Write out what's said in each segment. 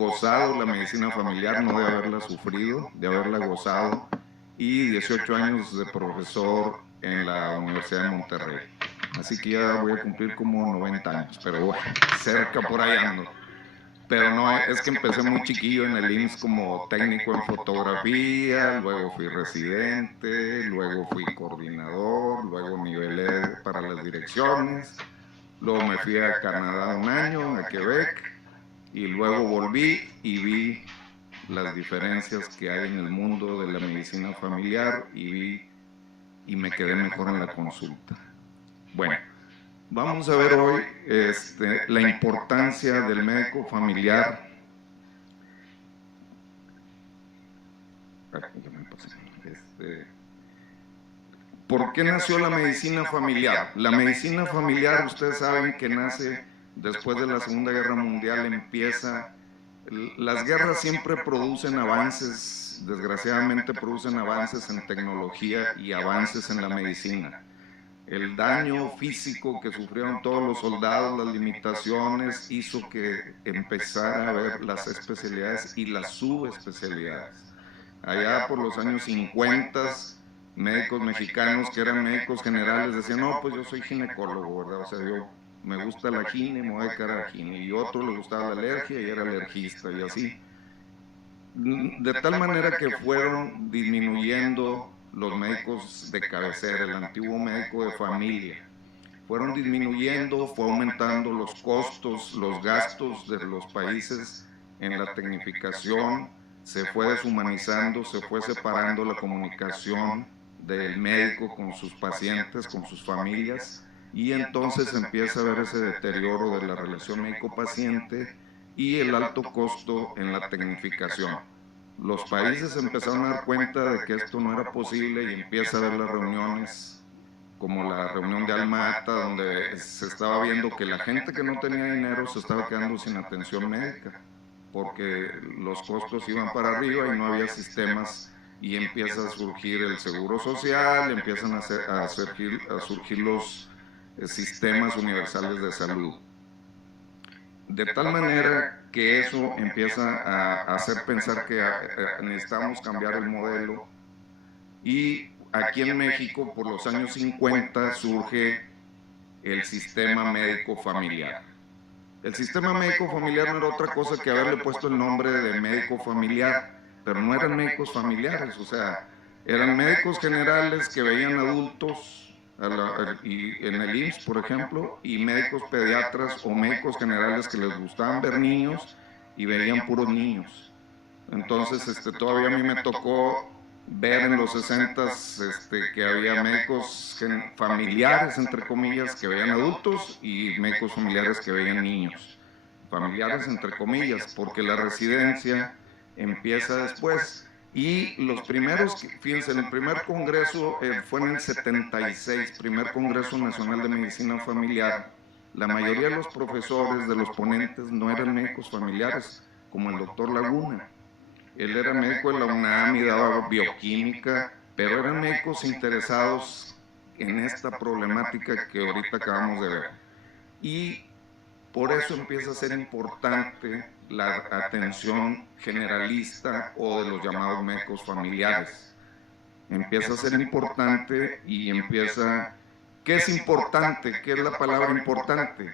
gozado la medicina familiar, no de haberla sufrido, de haberla gozado, y 18 años de profesor en la Universidad de Monterrey. Así que ya voy a cumplir como 90 años, pero bueno, cerca por ahí ando. Pero no, es que empecé muy chiquillo en el IMSS como técnico en fotografía, luego fui residente, luego fui coordinador, luego nivelé para las direcciones, luego me fui a Canadá un año, a Quebec, y luego volví y vi las diferencias que hay en el mundo de la medicina familiar y me quedé mejor en la consulta. Bueno, vamos a ver hoy la importancia del médico familiar. ¿Por qué nació la medicina familiar? La medicina familiar, ustedes saben que nace después de la Segunda Guerra Mundial, las guerras siempre producen avances, desgraciadamente producen avances en tecnología y avances en la medicina. El daño físico que sufrieron todos los soldados, las limitaciones, hizo que empezara a haber las especialidades y las subespecialidades. Allá por los años 50, médicos mexicanos que eran médicos generales decían, no, pues yo soy ginecólogo, ¿verdad? O sea, yo me gusta la gine, me voy a dedicar a la gine. Y otro le gustaba la alergia y era alergista y así. De tal manera que fueron disminuyendo los médicos de cabecera, el antiguo médico de familia. Fueron disminuyendo, fue aumentando los costos, los gastos de los países en la tecnificación, se fue deshumanizando, se fue separando la comunicación del médico con sus pacientes, con sus familias, y entonces empieza a ver ese deterioro de la relación médico-paciente y el alto costo en la tecnificación. Los países empezaron a dar cuenta de que esto no era posible y empieza a ver las reuniones como la reunión de Alma-Ata, donde se estaba viendo que la gente que no tenía dinero se estaba quedando sin atención médica, porque los costos iban para arriba y no había sistemas, y empieza a surgir el seguro social, empiezan a surgir los sistemas universales de salud. De tal manera que eso empieza a hacer pensar que necesitamos cambiar el modelo, y aquí en México por los años 50 surge el sistema médico familiar. El sistema médico familiar no era otra cosa que haberle puesto el nombre de médico familiar, pero no eran médicos familiares, o sea, eran médicos generales que veían adultos y en el IMSS, por ejemplo, y médicos pediatras o médicos generales que les gustaban ver niños y veían puros niños. Entonces, todavía a mí me tocó ver en los 60s que había médicos familiares, entre comillas, que veían adultos y médicos familiares que veían niños. Familiares, entre comillas, porque la residencia empieza después. Y los primeros, fíjense, el primer congreso fue en el 76, primer Congreso Nacional de Medicina Familiar. La mayoría de los profesores, de los ponentes, no eran médicos familiares, como el doctor Laguna. Él era médico de la UNAM y daba bioquímica, pero eran médicos interesados en esta problemática que ahorita acabamos de ver. Y por eso empieza a ser importante la atención generalista o de los llamados médicos familiares. Empieza a ser importante y empieza... ¿Qué es importante? ¿Qué es la palabra importante?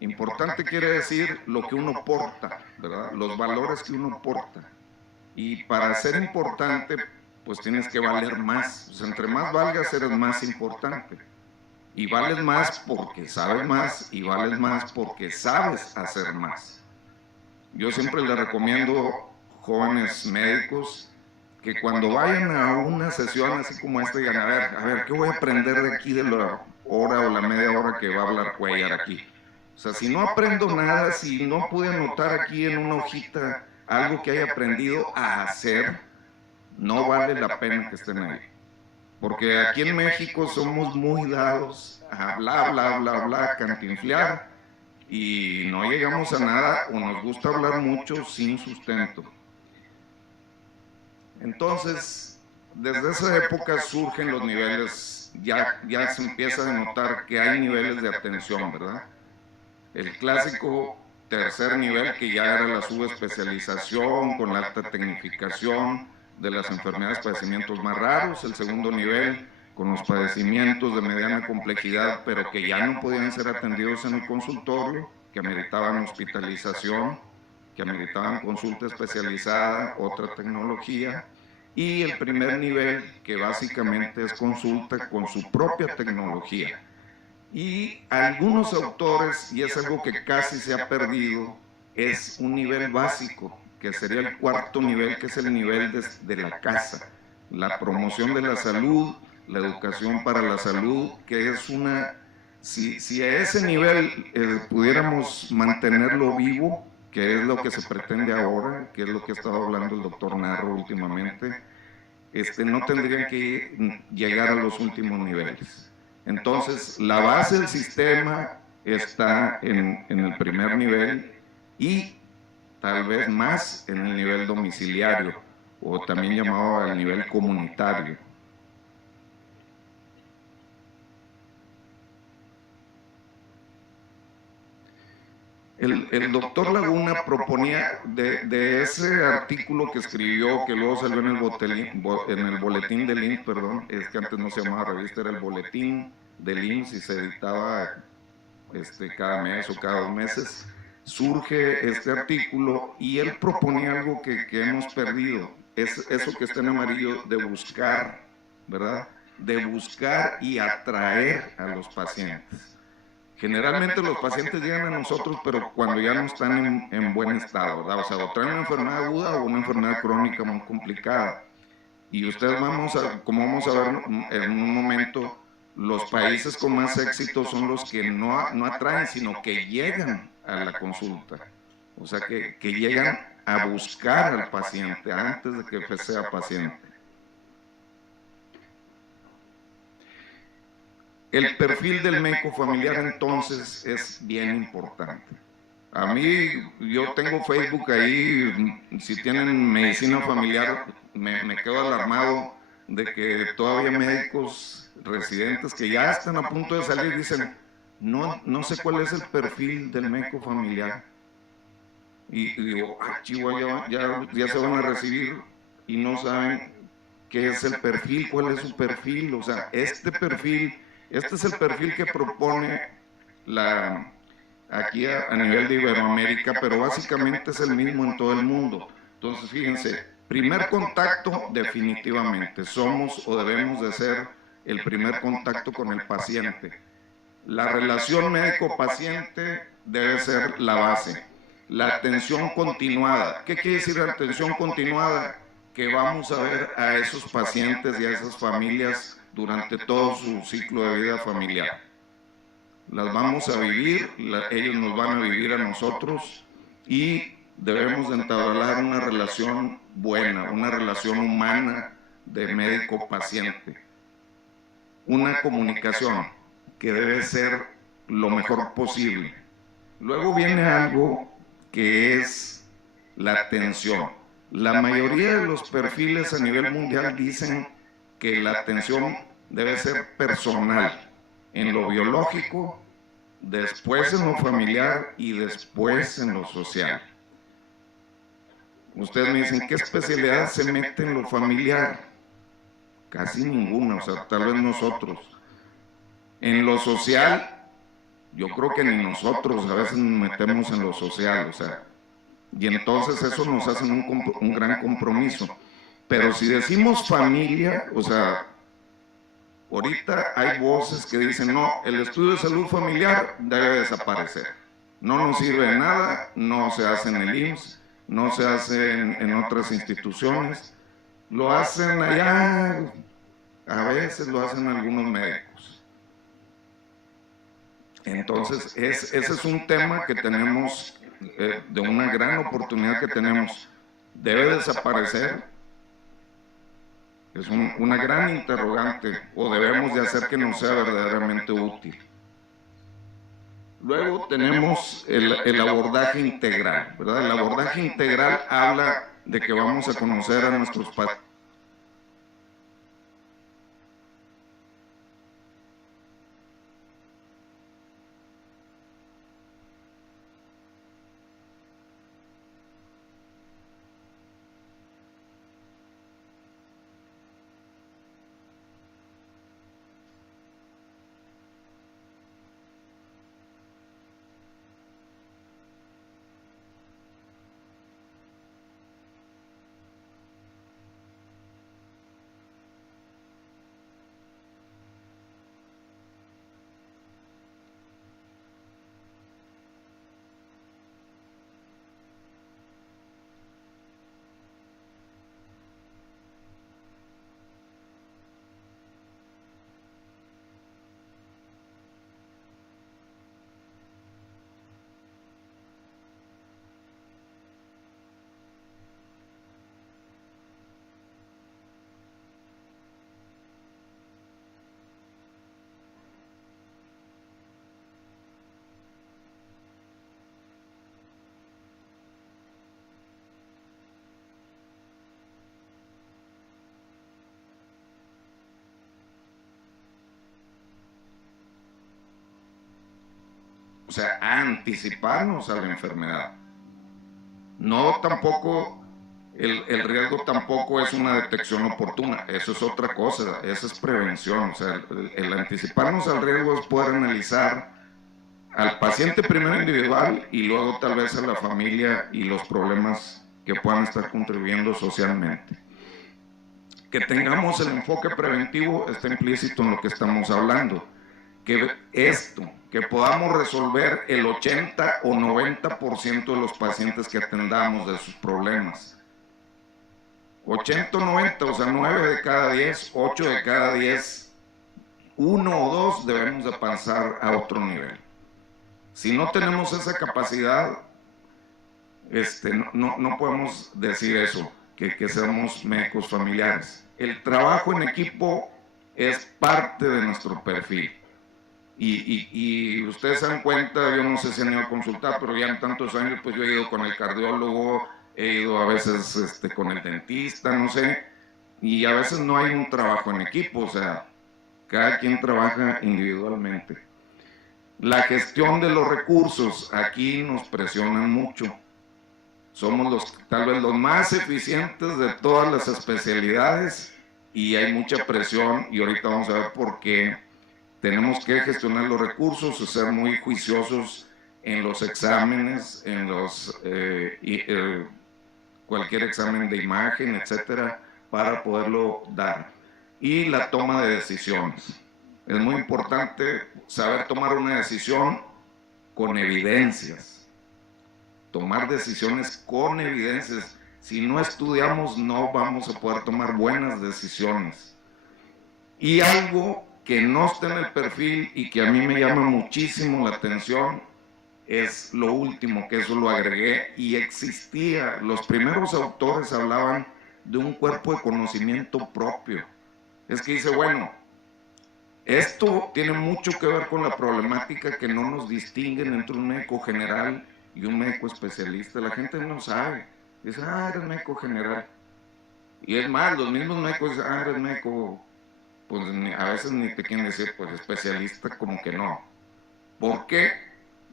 Importante quiere decir lo que uno porta, ¿verdad? Los valores que uno porta. Y para ser importante, pues tienes que valer más. Pues entre más valgas, eres más importante. Y vales más porque sabes más, y vales más porque sabes hacer más. Yo siempre les recomiendo, jóvenes médicos, que cuando vayan a una sesión así como esta, digan, a ver, ¿qué voy a aprender de aquí de la hora o la media hora que va a hablar Cuellar aquí? O sea, si no aprendo nada, si no pude anotar aquí en una hojita algo que haya aprendido a hacer, no vale la pena que estén ahí. Porque aquí en México somos muy dados a bla, cantinflear, y no llegamos a nada, o nos gusta hablar mucho sin sustento. Entonces, desde esa época surgen los niveles, ya se empieza a notar que hay niveles de atención, ¿verdad? El clásico tercer nivel, que ya era la subespecialización con la alta tecnificación de las enfermedades, padecimientos más raros. El segundo nivel, con los padecimientos de mediana complejidad, pero que ya no podían ser atendidos en el consultorio, que ameritaban hospitalización, que ameritaban consulta especializada, otra tecnología. Y el primer nivel, que básicamente es consulta con su propia tecnología. Y algunos autores, y es algo que casi se ha perdido, es un nivel básico, que sería el cuarto nivel, que es el nivel de la casa, la promoción de la salud, la educación para la salud, que es una, si a ese nivel pudiéramos mantenerlo vivo, que es lo que se pretende ahora, que es lo que ha estado hablando el doctor Narro últimamente, no tendrían que llegar a los últimos niveles. Entonces, la base del sistema está en el primer nivel y tal vez más en el nivel domiciliario, o también llamado al nivel comunitario. El doctor Laguna proponía de ese artículo que escribió, que luego salió en el boletín del IMSS, perdón, es que antes no se llamaba revista, era el boletín del IMSS y se editaba cada mes o cada 2 meses, surge este artículo y él proponía algo que hemos perdido, es eso que está en amarillo, de buscar, ¿verdad? De buscar y atraer a los pacientes. Generalmente los pacientes llegan a nosotros, pero cuando ya no están en buen estado, ¿verdad? O sea, o traen una enfermedad aguda o una enfermedad crónica muy complicada. Y ustedes como vamos a ver en un momento, los países con más éxito son los que no atraen, sino que llegan a la consulta. O sea, que llegan a buscar al paciente antes de que sea paciente. El perfil del médico familiar entonces es bien importante. A mí, yo tengo Facebook ahí, si tienen medicina familiar, me quedo alarmado de que todavía médicos residentes que ya están a punto de salir dicen, no sé cuál es el perfil del médico familiar. Y digo, Chihuahua, ya se van a recibir y no saben qué es el perfil, cuál es su perfil. O sea, este es el perfil que propone aquí a nivel de Iberoamérica, pero básicamente es el mismo en todo el mundo. Entonces, fíjense, primer contacto definitivamente, somos o debemos de ser el primer contacto con el paciente. La relación médico-paciente debe ser la base. La atención continuada. ¿Qué quiere decir la atención continuada? Que vamos a ver a esos pacientes y a esas familias durante todo su ciclo de vida familiar. Las vamos a vivir, ellos nos van a vivir a nosotros y debemos de entablar una relación buena, una relación humana de médico-paciente. Una comunicación que debe ser lo mejor posible. Luego viene algo que es la atención. La mayoría de los perfiles a nivel mundial dicen que la atención debe ser personal, en lo biológico, después en lo familiar y después en lo social. Ustedes me dicen, ¿qué especialidad se mete en lo familiar? Casi ninguna, o sea, tal vez nosotros. En lo social, yo creo que ni nosotros a veces nos metemos en lo social, o sea, y entonces eso nos hace un gran compromiso. Pero si decimos familia, o sea, ahorita hay voces que dicen, no, el estudio de salud familiar debe desaparecer. No nos sirve de nada, no se hace en el IMSS, no se hace en otras instituciones, lo hacen allá, a veces lo hacen algunos médicos. Entonces, ese es un tema que tenemos, de una gran oportunidad que tenemos. ¿Debe desaparecer? Es una gran interrogante, o debemos de hacer que nos sea verdaderamente útil. Luego tenemos el abordaje integral, ¿verdad? El abordaje integral habla de que vamos a conocer a nuestros pacientes. sea, a anticiparnos a la enfermedad. No tampoco, el riesgo tampoco es una detección oportuna, eso es otra cosa, eso es prevención. O sea, el anticiparnos al riesgo es poder analizar al paciente primero individual y luego tal vez a la familia y los problemas que puedan estar contribuyendo socialmente. Que tengamos el enfoque preventivo está implícito en lo que estamos hablando. Que podamos resolver el 80 o 90% de los pacientes que atendamos de sus problemas. 80 o 90, o sea, 9 de cada 10, 8 de cada 10, 1 o 2 debemos de pasar a otro nivel. Si no tenemos esa capacidad, no podemos decir eso, que seamos médicos familiares. El trabajo en equipo es parte de nuestro perfil. Y ustedes se dan cuenta, yo no sé si han ido a consultar, pero ya en tantos años, pues yo he ido con el cardiólogo, he ido a veces con el dentista, no sé, y a veces no hay un trabajo en equipo, o sea, cada quien trabaja individualmente. La gestión de los recursos, aquí nos presionan mucho. Somos tal vez los más eficientes de todas las especialidades y hay mucha presión, y ahorita vamos a ver por qué. Tenemos que gestionar los recursos, ser muy juiciosos en los exámenes, en cualquier examen de imagen, etcétera, para poderlo dar. Y la toma de decisiones. Es muy importante saber tomar una decisión con evidencias. Tomar decisiones con evidencias. Si no estudiamos, no vamos a poder tomar buenas decisiones. Y algo que no está en el perfil y que a mí me llama muchísimo la atención es lo último, que eso lo agregué y existía. Los primeros autores hablaban de un cuerpo de conocimiento propio. Es que dice, bueno, esto tiene mucho que ver con la problemática que no nos distinguen entre un médico general y un médico especialista. La gente no sabe. Dice, eres médico general. Y es más, los mismos médicos dicen, eres médico, pues a veces ni te quieren decir, pues especialista, como que no. ¿Por qué?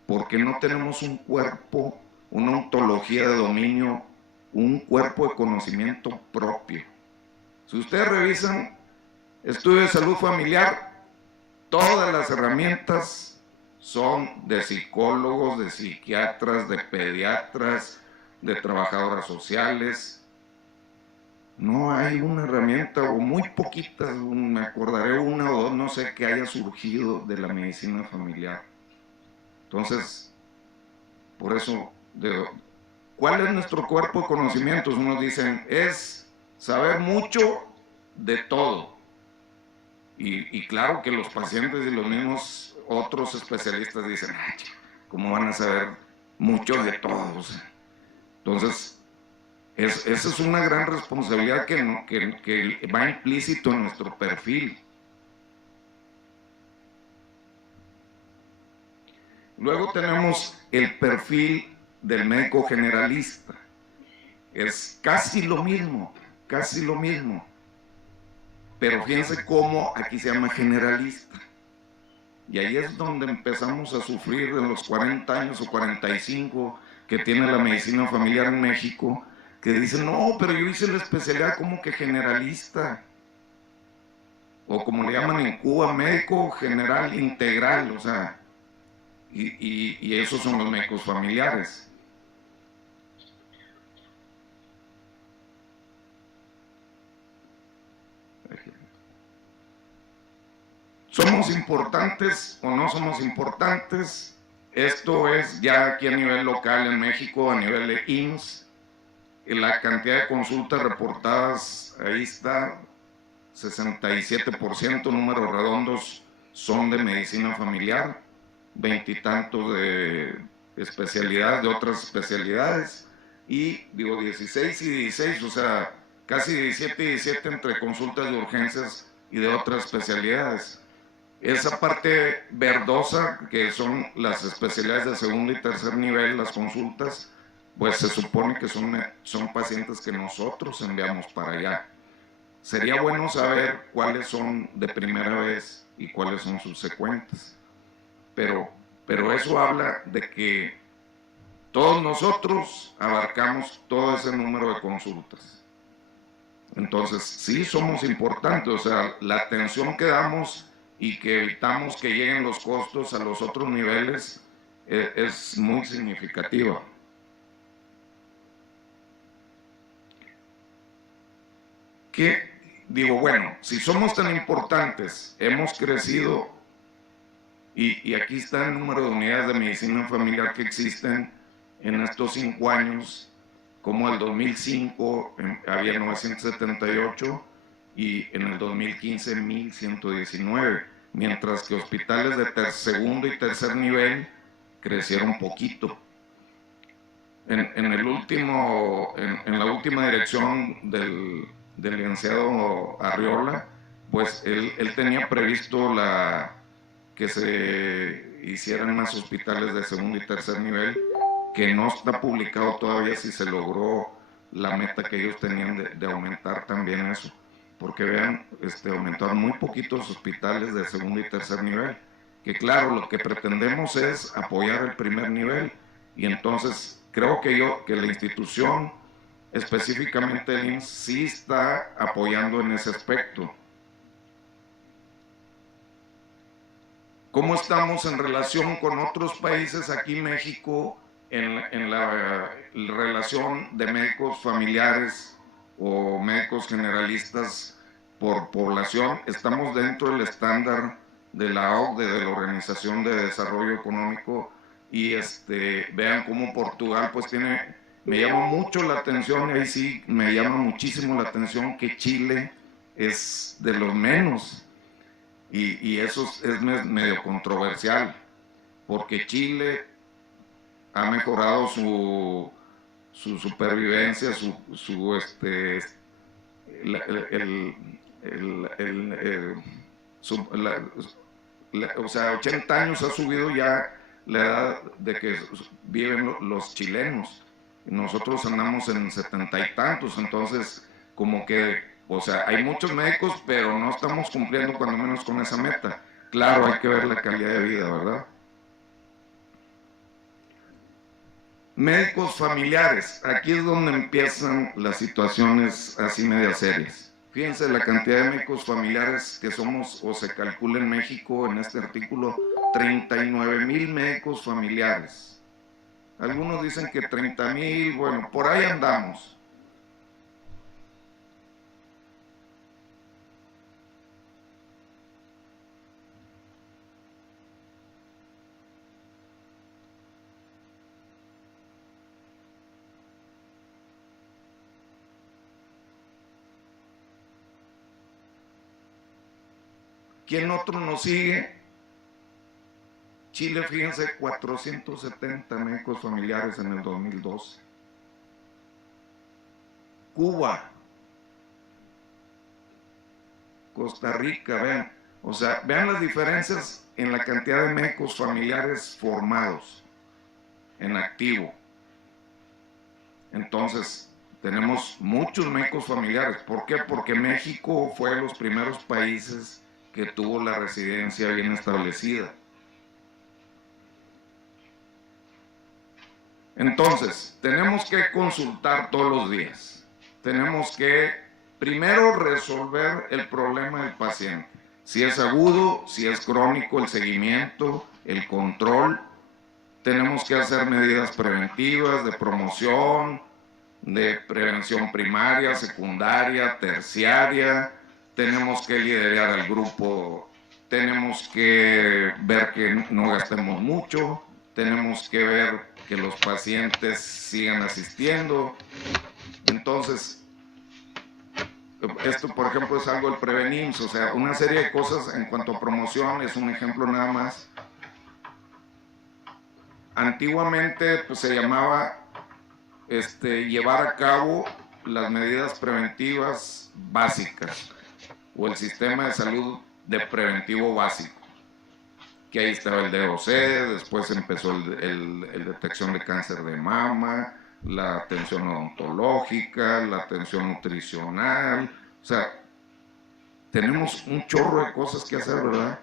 Porque no tenemos un cuerpo, una ontología de dominio, un cuerpo de conocimiento propio. Si ustedes revisan estudio de salud familiar, todas las herramientas son de psicólogos, de psiquiatras, de pediatras, de trabajadoras sociales. No hay una herramienta, o muy poquitas, me acordaré una o dos, no sé, que haya surgido de la medicina familiar. Entonces, por eso, ¿cuál es nuestro cuerpo de conocimientos? Unos dicen, es saber mucho de todo. Y claro que los pacientes y los mismos otros especialistas dicen, ¿cómo van a saber mucho de todos? Entonces, esa es una gran responsabilidad que va implícito en nuestro perfil. Luego tenemos el perfil del médico generalista. Es casi lo mismo, casi lo mismo. Pero fíjense cómo aquí se llama generalista. Y ahí es donde empezamos a sufrir en los 40 años o 45 que tiene la medicina familiar en México, que dicen, no, pero yo hice la especialidad como que generalista. O como le llaman en Cuba, médico general integral, o sea, y esos son los médicos familiares. ¿Somos importantes o no somos importantes? Esto es ya aquí a nivel local en México, a nivel de IMSS. La cantidad de consultas reportadas, ahí está, 67%, números redondos, son de medicina familiar, 20 y tantos de especialidades, de otras especialidades, y digo 16 y 16, o sea, casi 17 y 17 entre consultas de urgencias y de otras especialidades. Esa parte verdosa, que son las especialidades de segundo y tercer nivel, las consultas, pues se supone que son pacientes que nosotros enviamos para allá. Sería bueno saber cuáles son de primera vez y cuáles son subsecuentes. Pero pero eso habla de que todos nosotros abarcamos todo ese número de consultas. Entonces, sí somos importantes, o sea, la atención que damos y que evitamos que lleguen los costos a los otros niveles es muy significativa. ¿Qué? Digo, bueno, si somos tan importantes, hemos crecido, y aquí está el número de unidades de medicina familiar que existen en estos 5 años, como el 2005 había 978 y en el 2015 1119, mientras que hospitales de segundo y tercer nivel crecieron poquito. En la última dirección del licenciado Arriola, pues él tenía previsto que se hicieran más hospitales de segundo y tercer nivel, que no está publicado todavía si se logró la meta que ellos tenían de aumentar también eso, porque vean, aumentaron muy poquitos hospitales de segundo y tercer nivel, que claro, lo que pretendemos es apoyar el primer nivel, y entonces creo que la institución, específicamente el IMSS, sí está apoyando en ese aspecto. ¿Cómo estamos en relación con otros países aquí en México en la relación de médicos familiares o médicos generalistas por población? Estamos dentro del estándar de la OCDE, de la Organización de Desarrollo Económico, y vean cómo Portugal pues me llama mucho la atención, y ahí sí me llama muchísimo la atención que Chile es de los menos. Y eso es medio controversial, porque Chile ha mejorado su supervivencia, o sea, 80 años ha subido ya la edad de que viven los chilenos. Nosotros andamos en 70 y tantos, entonces como que, o sea, hay muchos médicos, pero no estamos cumpliendo cuando menos con esa meta. Claro, hay que ver la calidad de vida, ¿verdad? Médicos familiares, aquí es donde empiezan las situaciones así media serias. Fíjense la cantidad de médicos familiares que somos, o se calcula en México en este artículo, 39,000 médicos familiares. Algunos dicen que 30,000, bueno, por ahí andamos. ¿Quién otro nos sigue? Chile, fíjense, 470 médicos familiares en el 2012. Cuba, Costa Rica, vean, o sea, vean las diferencias en la cantidad de médicos familiares formados, en activo. Entonces, tenemos muchos médicos familiares. ¿Por qué? Porque México fue de los primeros países que tuvo la residencia bien establecida. Entonces, tenemos que consultar todos los días. Tenemos que primero resolver el problema del paciente. Si es agudo, si es crónico, el seguimiento, el control. Tenemos que hacer medidas preventivas de promoción, de prevención primaria, secundaria, terciaria. Tenemos que liderar al grupo, tenemos que ver que no gastemos mucho, tenemos que ver que los pacientes sigan asistiendo. Entonces, esto por ejemplo es algo del Prevenims, o sea, una serie de cosas en cuanto a promoción, es un ejemplo nada más. Antiguamente pues, se llamaba llevar a cabo las medidas preventivas básicas, o el sistema de salud de preventivo básico, que ahí estaba el DOC, después empezó el detección de cáncer de mama, la atención odontológica, la atención nutricional, o sea, tenemos un chorro de cosas que hacer, ¿verdad?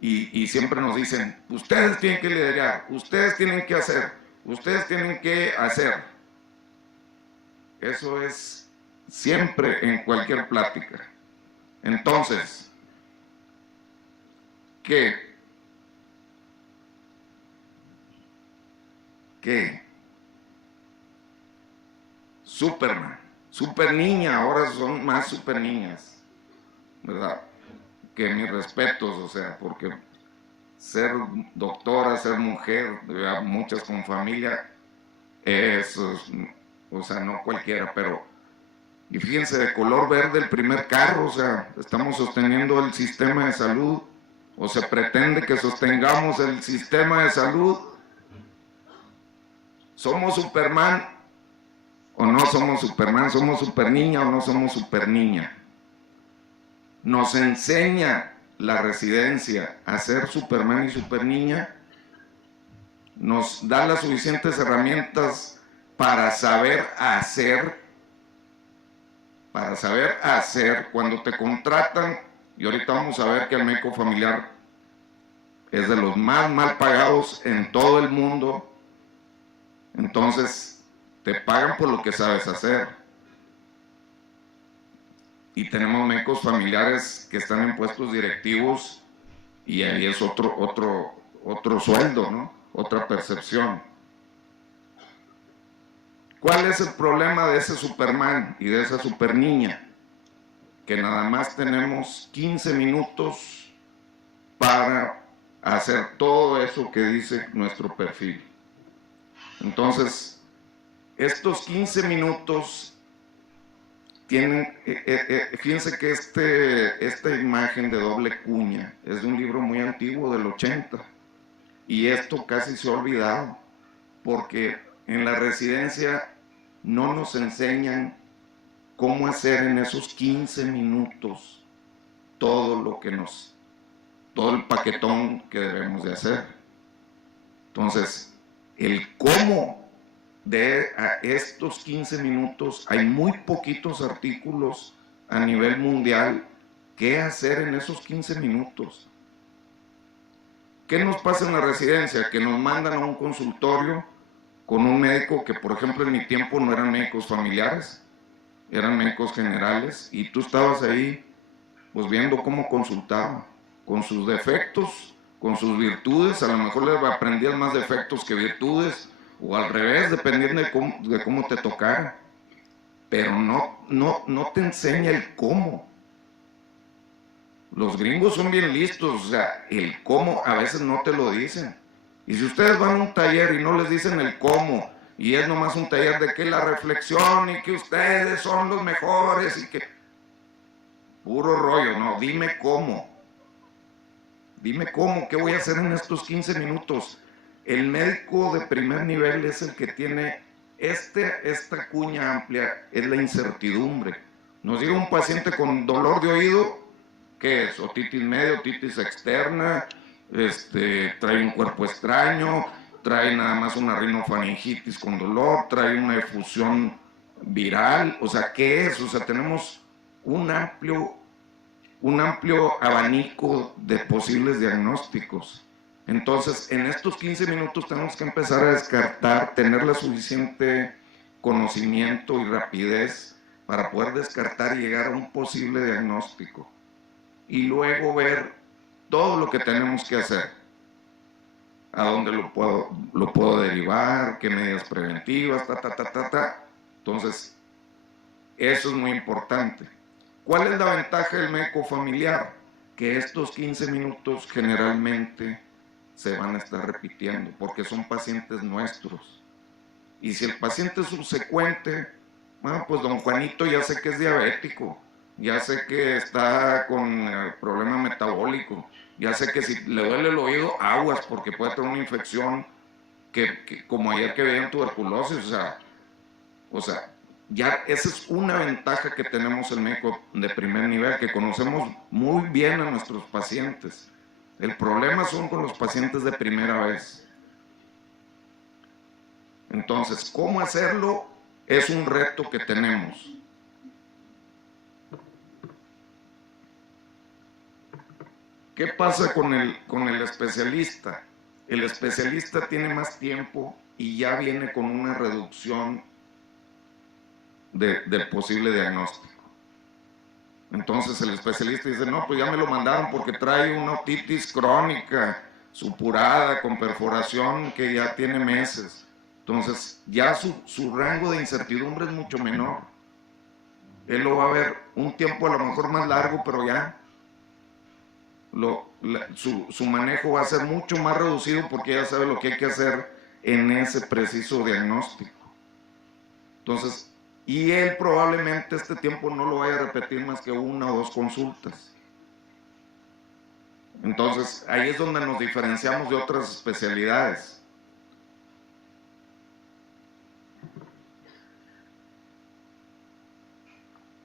y siempre nos dicen, ustedes tienen que liderar, ustedes tienen que hacer, ustedes tienen que hacer. Eso es siempre en cualquier plática. Entonces, ¿qué? Superman, super niña, ahora son más super niñas, ¿verdad? Que mis respetos, o sea, porque ser doctora, ser mujer, muchas con familia, eso es, o sea, no cualquiera, pero, y fíjense, de color verde el primer carro, o sea, estamos sosteniendo el sistema de salud, o se pretende que sostengamos el sistema de salud. ¿Somos Superman o no somos Superman? ¿Somos super niña o no somos super niña? Nos enseña la residencia a ser Superman y super niña, nos da las suficientes herramientas para saber hacer, cuando te contratan, y ahorita vamos a ver que el médico familiar es de los más mal pagados en todo el mundo. Entonces, te pagan por lo que sabes hacer. Y tenemos médicos familiares que están en puestos directivos y ahí es otro sueldo, ¿no? Otra percepción. ¿Cuál es el problema de ese Superman y de esa super niña? Que nada más tenemos 15 minutos para hacer todo eso que dice nuestro perfil. Entonces, estos 15 minutos tienen, fíjense que esta imagen de doble cuña es de un libro muy antiguo del 80 y esto casi se ha olvidado porque en la residencia no nos enseñan cómo hacer en esos 15 minutos todo el paquetón que debemos de hacer. Entonces, el cómo de estos 15 minutos, hay muy poquitos artículos a nivel mundial. ¿Qué hacer en esos 15 minutos? ¿Qué nos pasa en la residencia? Que nos mandan a un consultorio con un médico que, por ejemplo, en mi tiempo no eran médicos familiares, eran médicos generales, y tú estabas ahí, pues viendo cómo consultaba, con sus defectos, con sus virtudes, a lo mejor le aprendías más defectos que virtudes, o al revés, dependiendo de cómo te tocara, pero no te enseña el cómo. Los gringos son bien listos, o sea, el cómo a veces no te lo dicen. Y si ustedes van a un taller y no les dicen el cómo, y es nomás un taller de que la reflexión y que ustedes son los mejores y que... Puro rollo, no, dime cómo. Dime cómo, ¿qué voy a hacer en estos 15 minutos? El médico de primer nivel es el que tiene esta cuña amplia, es la incertidumbre. Nos llega un paciente con dolor de oído, ¿qué es? Otitis media, otitis externa, trae un cuerpo extraño, trae nada más una rinofaringitis con dolor, trae una efusión viral, o sea, ¿qué es? O sea, tenemos un amplio abanico de posibles diagnósticos. Entonces, en estos 15 minutos tenemos que empezar a descartar, tener la suficiente conocimiento y rapidez para poder descartar y llegar a un posible diagnóstico. Y luego ver todo lo que tenemos que hacer. A dónde lo puedo derivar, qué medidas preventivas, Entonces, eso es muy importante. ¿Cuál es la ventaja del médico familiar? Que estos 15 minutos generalmente se van a estar repitiendo porque son pacientes nuestros. Y si el paciente es subsecuente, bueno, pues don Juanito ya sé que es diabético, ya sé que está con problema metabólico, ya sé que si le duele el oído, aguas, porque puede tener una infección que como ayer que veían tuberculosis, o sea, ya esa es una ventaja que tenemos el médico de primer nivel, que conocemos muy bien a nuestros pacientes. El problema son con los pacientes de primera vez. Entonces, ¿cómo hacerlo? Es un reto que tenemos. ¿Qué pasa con el especialista? El especialista tiene más tiempo y ya viene con una reducción del posible diagnóstico. Entonces el especialista dice, no, pues ya me lo mandaron porque trae una otitis crónica, supurada, con perforación que ya tiene meses. Entonces ya su rango de incertidumbre es mucho menor. Él lo va a ver un tiempo a lo mejor más largo, pero ya su manejo va a ser mucho más reducido porque ya sabe lo que hay que hacer en ese preciso diagnóstico. Entonces, y él probablemente este tiempo no lo vaya a repetir más que 1 o 2 consultas. Entonces, ahí es donde nos diferenciamos de otras especialidades.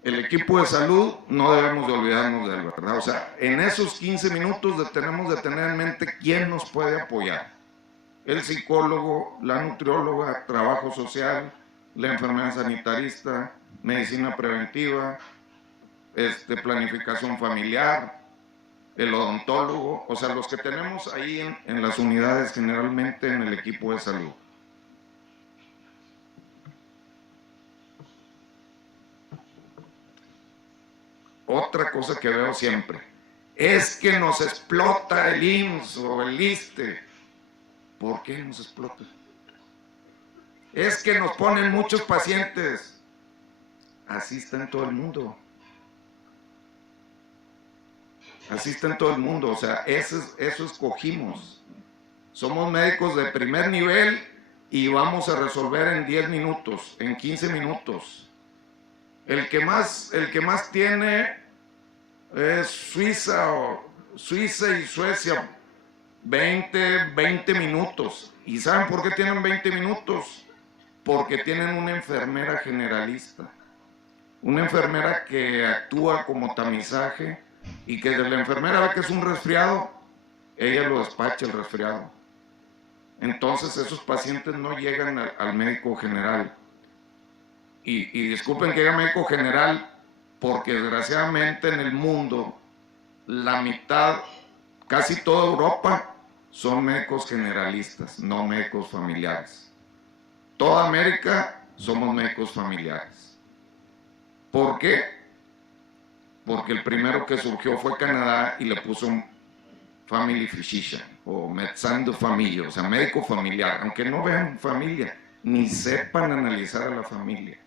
El equipo de salud no debemos de olvidarnos de él, ¿verdad? O sea, en esos 15 minutos tenemos de tener en mente quién nos puede apoyar. El psicólogo, la nutrióloga, trabajo social, la enfermera sanitarista, medicina preventiva, planificación familiar, el odontólogo, o sea, los que tenemos ahí en las unidades generalmente en el equipo de salud. Otra cosa que veo siempre es que nos explota el IMSS o el ISSSTE. ¿Por qué nos explota? Es que nos ponen muchos pacientes. Así está en todo el mundo. Así está en todo el mundo. O sea, eso escogimos. Somos médicos de primer nivel y vamos a resolver en 10 minutos, en 15 minutos. El que más tiene es Suiza y Suecia, 20 minutos. ¿Y saben por qué tienen 20 minutos? Porque tienen una enfermera generalista, una enfermera que actúa como tamizaje y que de la enfermera ve que es un resfriado, ella lo despacha el resfriado. Entonces esos pacientes no llegan al médico general. Y disculpen que diga médico general, porque desgraciadamente en el mundo la mitad, casi toda Europa, son médicos generalistas, no médicos familiares. Toda América somos médicos familiares. ¿Por qué? Porque el primero que surgió fue Canadá y le puso un family physician o médecin de famille, o sea, médico familiar, aunque no vean familia, ni sepan analizar a la familia.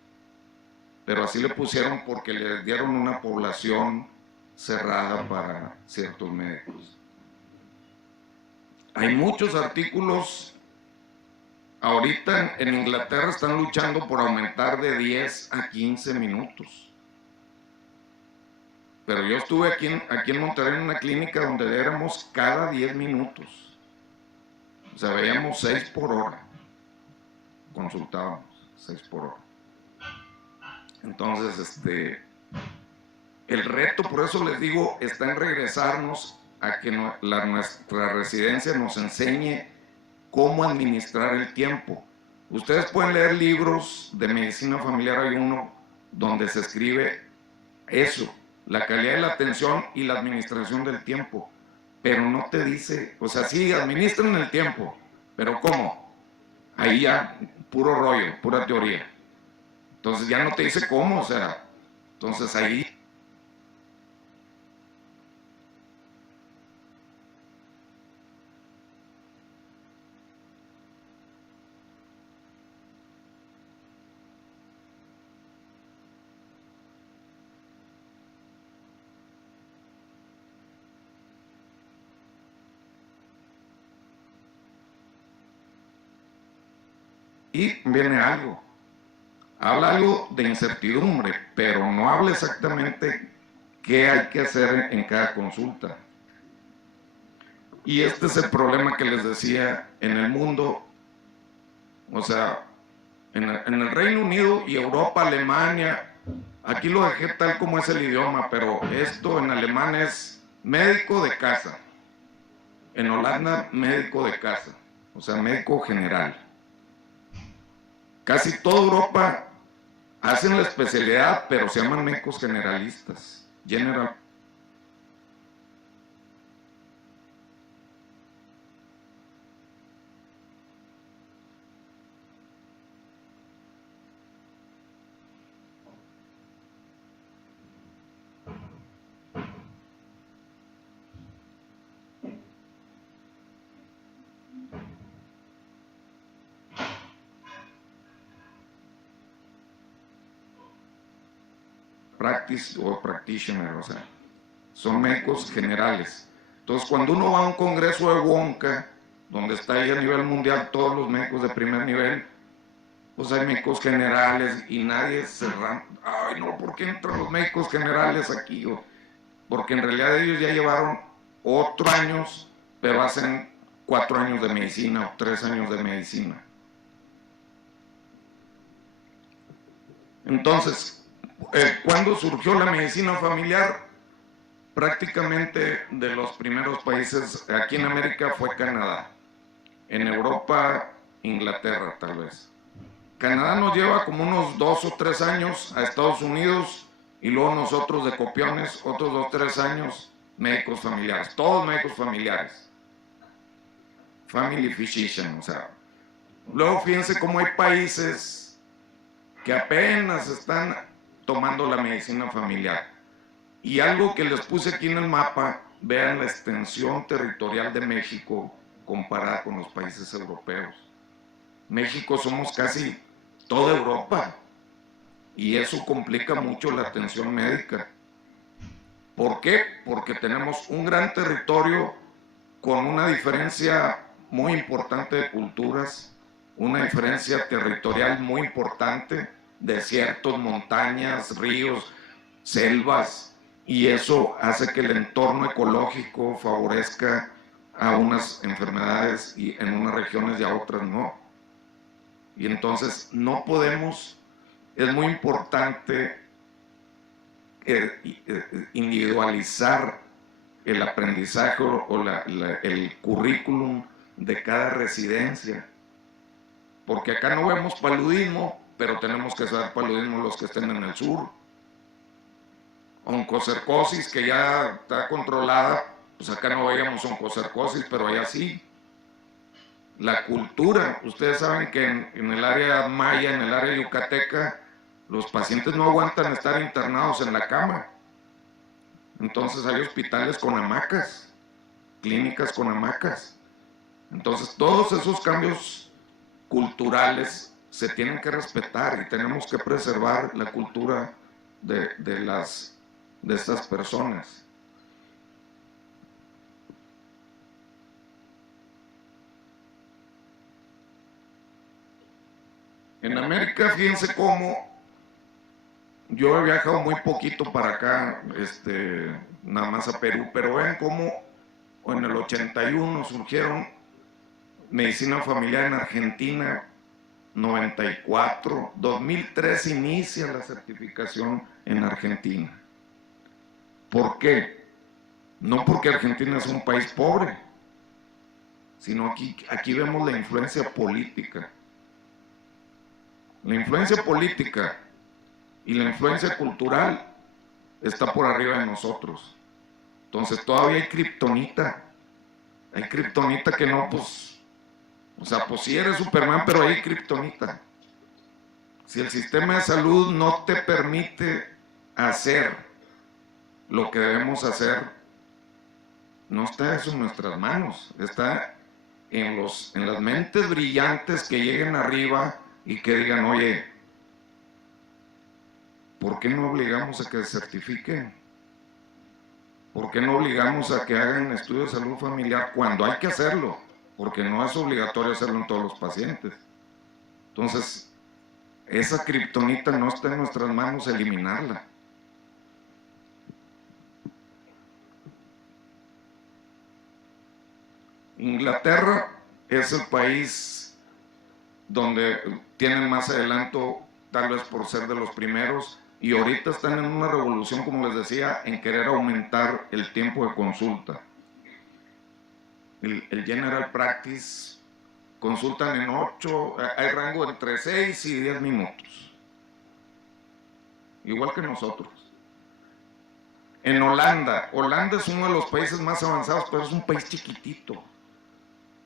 Pero así le pusieron porque le dieron una población cerrada para ciertos médicos. Hay muchos artículos. Ahorita en Inglaterra están luchando por aumentar de 10 a 15 minutos. Pero yo estuve aquí en Monterrey en una clínica donde éramos cada 10 minutos. O sea, veíamos 6 por hora. Consultábamos 6 por hora. Entonces, el reto, por eso les digo, está en regresarnos a que nuestra residencia nos enseñe cómo administrar el tiempo. Ustedes pueden leer libros de medicina familiar, hay uno donde se escribe eso, la calidad de la atención y la administración del tiempo, pero no te dice, o sea, sí, administran el tiempo, pero ¿cómo? Ahí ya, puro rollo, pura teoría. Entonces ya no te dice cómo, o sea, entonces ahí... Y viene algo, habla algo de incertidumbre, pero no habla exactamente qué hay que hacer en cada consulta. Y este es el problema que les decía en el mundo, o sea, en el Reino Unido y Europa, Alemania, aquí lo dejé tal como es el idioma, pero esto en alemán es médico de casa, en Holanda médico de casa, o sea, médico general. Casi toda Europa hacen la especialidad, pero se llaman médicos generalistas, general. practice o practitioner, o sea, son médicos generales. Entonces, cuando uno va a un congreso de Wonka, donde está ahí a nivel mundial todos los médicos de primer nivel, pues hay médicos generales y nadie se ay no, ¿por qué entran los médicos generales aquí? Porque en realidad ellos ya llevaron 8 años, pero hacen 4 años de medicina o 3 años de medicina. Entonces, ¿cuándo surgió la medicina familiar? Prácticamente de los primeros países aquí en América fue Canadá. En Europa, Inglaterra tal vez. Canadá nos lleva como unos 2 o 3 años a Estados Unidos y luego nosotros de copiones otros 2 o 3 años médicos familiares, todos médicos familiares. Family physician, o sea. Luego fíjense cómo hay países que apenas están tomando la medicina familiar. Y algo que les puse aquí en el mapa, vean la extensión territorial de México comparada con los países europeos. México somos casi toda Europa y eso complica mucho la atención médica. ¿Por qué? Porque tenemos un gran territorio con una diferencia muy importante de culturas, una diferencia territorial muy importante, desiertos, montañas, ríos, selvas, y eso hace que el entorno ecológico favorezca a unas enfermedades y en unas regiones y a otras no. Y entonces no podemos, es muy importante individualizar el aprendizaje o el currículum de cada residencia, porque acá no vemos paludismo, pero tenemos que saber paludismo los que estén en el sur. Oncocercosis, que ya está controlada, pues acá no veíamos oncocercosis, pero allá sí. La cultura, ustedes saben que en el área maya, en el área yucateca, los pacientes no aguantan estar internados en la cama. Entonces hay hospitales con hamacas, clínicas con hamacas. Entonces todos esos cambios culturales se tienen que respetar y tenemos que preservar la cultura de estas personas. En América, fíjense cómo yo he viajado muy poquito para acá, nada más a Perú, pero vean cómo en el 81 surgieron medicina familiar en Argentina, 94, 2003 inicia la certificación en Argentina. ¿Por qué? No porque Argentina es un país pobre, sino aquí vemos la influencia política. La influencia política y la influencia cultural está por arriba de nosotros. Entonces todavía hay kriptonita que no, pues, o sea, pues sí eres Superman, pero hay kriptonita. Si el sistema de salud no te permite hacer lo que debemos hacer, no está eso en nuestras manos, está en las mentes brillantes que lleguen arriba y que digan, oye, ¿por qué no obligamos a que se certifiquen? ¿Por qué no obligamos a que hagan estudios de salud familiar cuando hay que hacerlo? Porque no es obligatorio hacerlo en todos los pacientes. Entonces, esa kriptonita no está en nuestras manos eliminarla. Inglaterra es el país donde tienen más adelanto, tal vez por ser de los primeros, y ahorita están en una revolución, como les decía, en querer aumentar el tiempo de consulta. El General Practice consultan en 8, hay rango entre 6 y 10 minutos, igual que nosotros. En Holanda es uno de los países más avanzados, pero es un país chiquitito.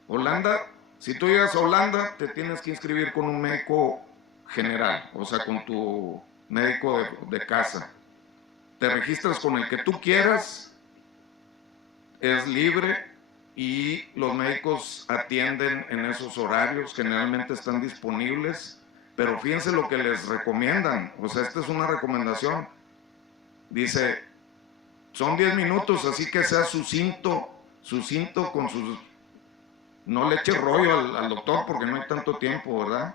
Holanda, si tú llegas a Holanda, te tienes que inscribir con un médico general, o sea, con tu médico de casa. Te registras con el que tú quieras, es libre y los médicos atienden en esos horarios, generalmente están disponibles, pero fíjense lo que les recomiendan, o sea, esta es una recomendación. dice, son 10 minutos, así que sea sucinto con sus... No le eche rollo al doctor porque no hay tanto tiempo, ¿verdad?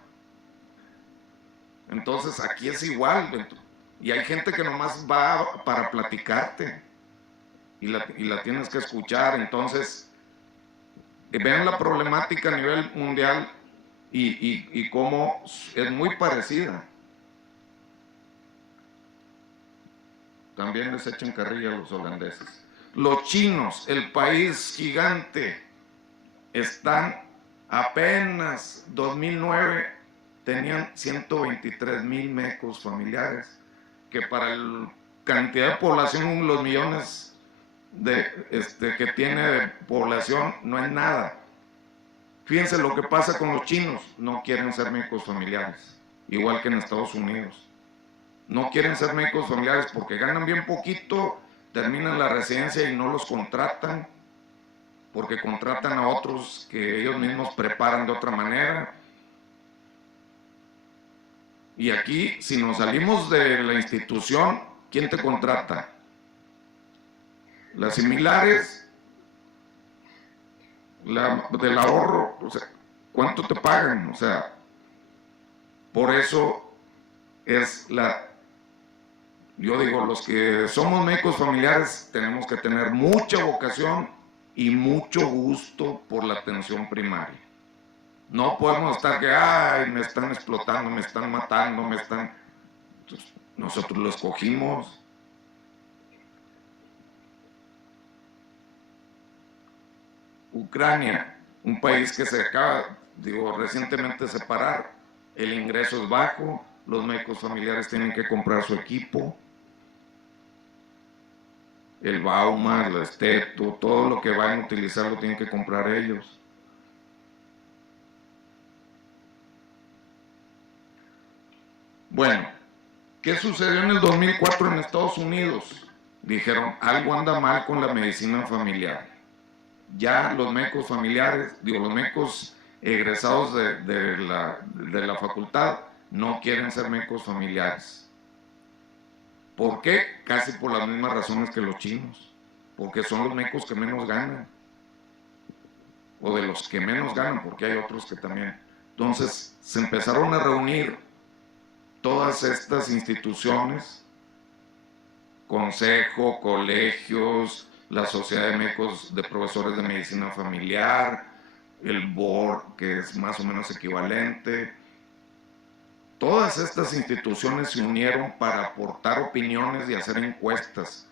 Entonces aquí es igual, y hay gente que nomás va para platicarte y la tienes que escuchar. Entonces vean la problemática a nivel mundial y cómo es muy parecida. También les echan carrilla a los holandeses. Los chinos, el país gigante, están apenas 2009 tenían 123,000 mecos familiares, que para la cantidad de población, los millones que tiene de población, no es nada. Fíjense lo que pasa con los chinos, no quieren ser mecos familiares, igual que en Estados Unidos. No quieren ser médicos familiares porque ganan bien poquito, terminan la residencia y no los contratan, porque contratan a otros que ellos mismos preparan de otra manera. Y aquí, si nos salimos de la institución, ¿quién te contrata? Las similares, del ahorro, o sea, ¿cuánto te pagan? O sea, por eso es yo digo, los que somos médicos familiares tenemos que tener mucha vocación y mucho gusto por la atención primaria. No podemos estar que, ay, me están explotando, me están matando, Entonces, nosotros lo escogimos. Ucrania, un país que se acaba, recientemente separar, el ingreso es bajo, los médicos familiares tienen que comprar su equipo, el Bauma, el Esteto, todo lo que vayan a utilizar lo tienen que comprar ellos. Bueno, ¿qué sucedió en el 2004 en Estados Unidos? Dijeron, algo anda mal con la medicina familiar. Ya los médicos familiares, los médicos egresados de la facultad no quieren ser médicos familiares. ¿Por qué? Casi por las mismas razones que los chinos, porque son los médicos que menos ganan, o de los que menos ganan, porque hay otros que también. Entonces se empezaron a reunir todas estas instituciones, consejo, colegios, la Sociedad de Médicos de Profesores de Medicina Familiar, el BOR, que es más o menos equivalente. Todas estas instituciones se unieron para aportar opiniones y hacer encuestas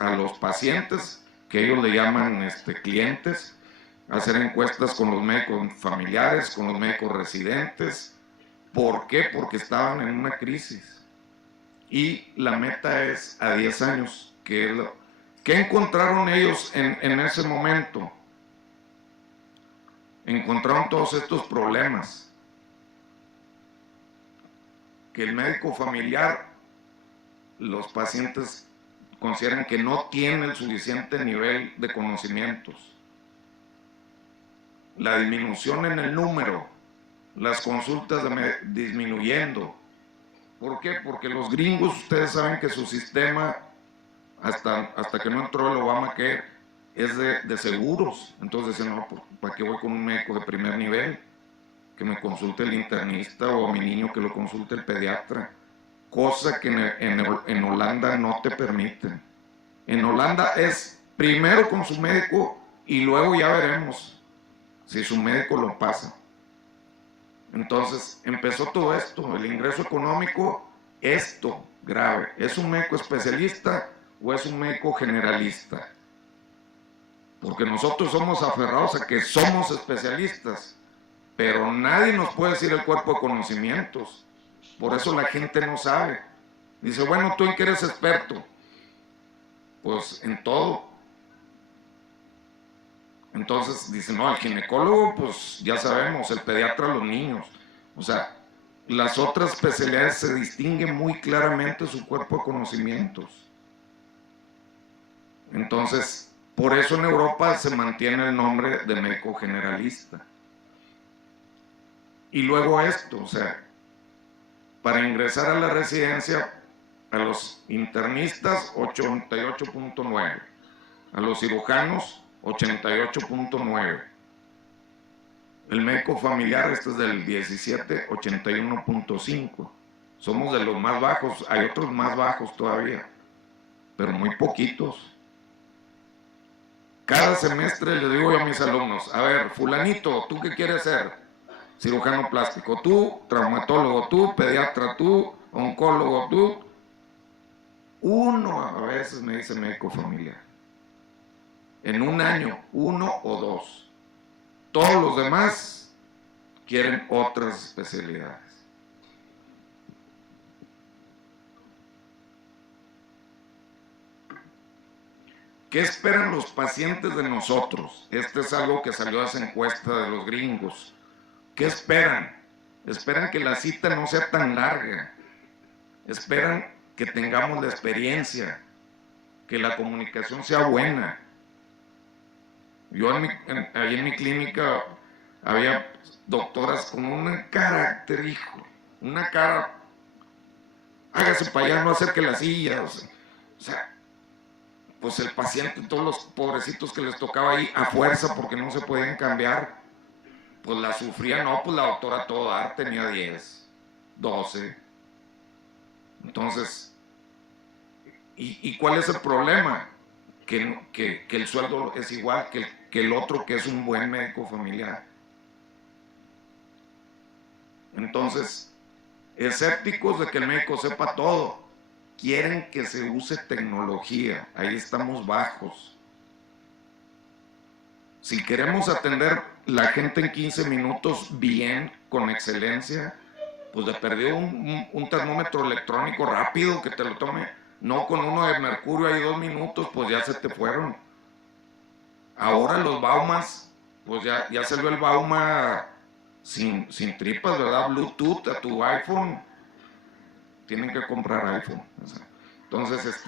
a los pacientes, que ellos le llaman clientes, hacer encuestas con los médicos familiares, con los médicos residentes. ¿Por qué? Porque estaban en una crisis. Y la meta es a 10 años. ¿Qué encontraron ellos en ese momento? Encontraron todos estos problemas. Que el médico familiar, los pacientes consideran que no tiene el suficiente nivel de conocimientos. La disminución en el número, las consultas disminuyendo. ¿Por qué? Porque los gringos, ustedes saben que su sistema, hasta que no entró el Obamacare, es de seguros. Entonces dicen, no, ¿para qué voy con un médico de primer nivel? Que me consulte el internista, o a mi niño que lo consulte el pediatra. Cosa que en Holanda no te permiten. En Holanda es primero con su médico y luego ya veremos si su médico lo pasa. Entonces empezó todo esto, el ingreso económico, grave. ¿Es un médico especialista o es un médico generalista? Porque nosotros somos aferrados a que somos especialistas, pero nadie nos puede decir el cuerpo de conocimientos. Por eso la gente no sabe. Dice, bueno, ¿tú en qué eres experto? Pues en todo. Entonces dice, no, el ginecólogo, pues ya sabemos, el pediatra, los niños. O sea, las otras especialidades se distinguen muy claramente su cuerpo de conocimientos. Entonces, por eso en Europa se mantiene el nombre de médico generalista. Y luego esto, o sea, para ingresar a la residencia, a los internistas 88.9, a los cirujanos 88.9, el médico familiar este es del 17, 81.5. Somos de los más bajos, hay otros más bajos todavía, pero muy poquitos. Cada semestre le digo yo a mis alumnos, a ver, fulanito, ¿tú qué quieres ser? Cirujano plástico, tú, traumatólogo, tú, pediatra, tú, oncólogo, tú. Uno a veces me dice médico familiar. En un año, 1 o 2. Todos los demás quieren otras especialidades. ¿Qué esperan los pacientes de nosotros? Este es algo que salió de esa encuesta de los gringos. ¿Qué esperan? Esperan que la cita no sea tan larga. Esperan que tengamos la experiencia, que la comunicación sea buena. Yo ahí en mi clínica había doctoras con un carácter, hijo, una cara, hágase para allá, no acerque la silla, o sea, pues el paciente, todos los pobrecitos que les tocaba ahí a fuerza porque no se podían cambiar, pues la sufrían. No, pues la doctora todo dar tenía 10, 12. Entonces, ¿y cuál es el problema? Que el sueldo es igual que el otro, que es un buen médico familiar. Entonces, escépticos de que el médico sepa todo, quieren que se use tecnología. Ahí estamos bajos. Si queremos atender la gente en 15 minutos bien, con excelencia, pues de perdió un termómetro electrónico rápido que te lo tome, no con uno de mercurio ahí 2 minutos, pues ya se te fueron. Ahora los baumas, pues ya salió el bauma sin tripas, ¿verdad? Bluetooth a tu iPhone. Tienen que comprar iPhone. O sea, entonces,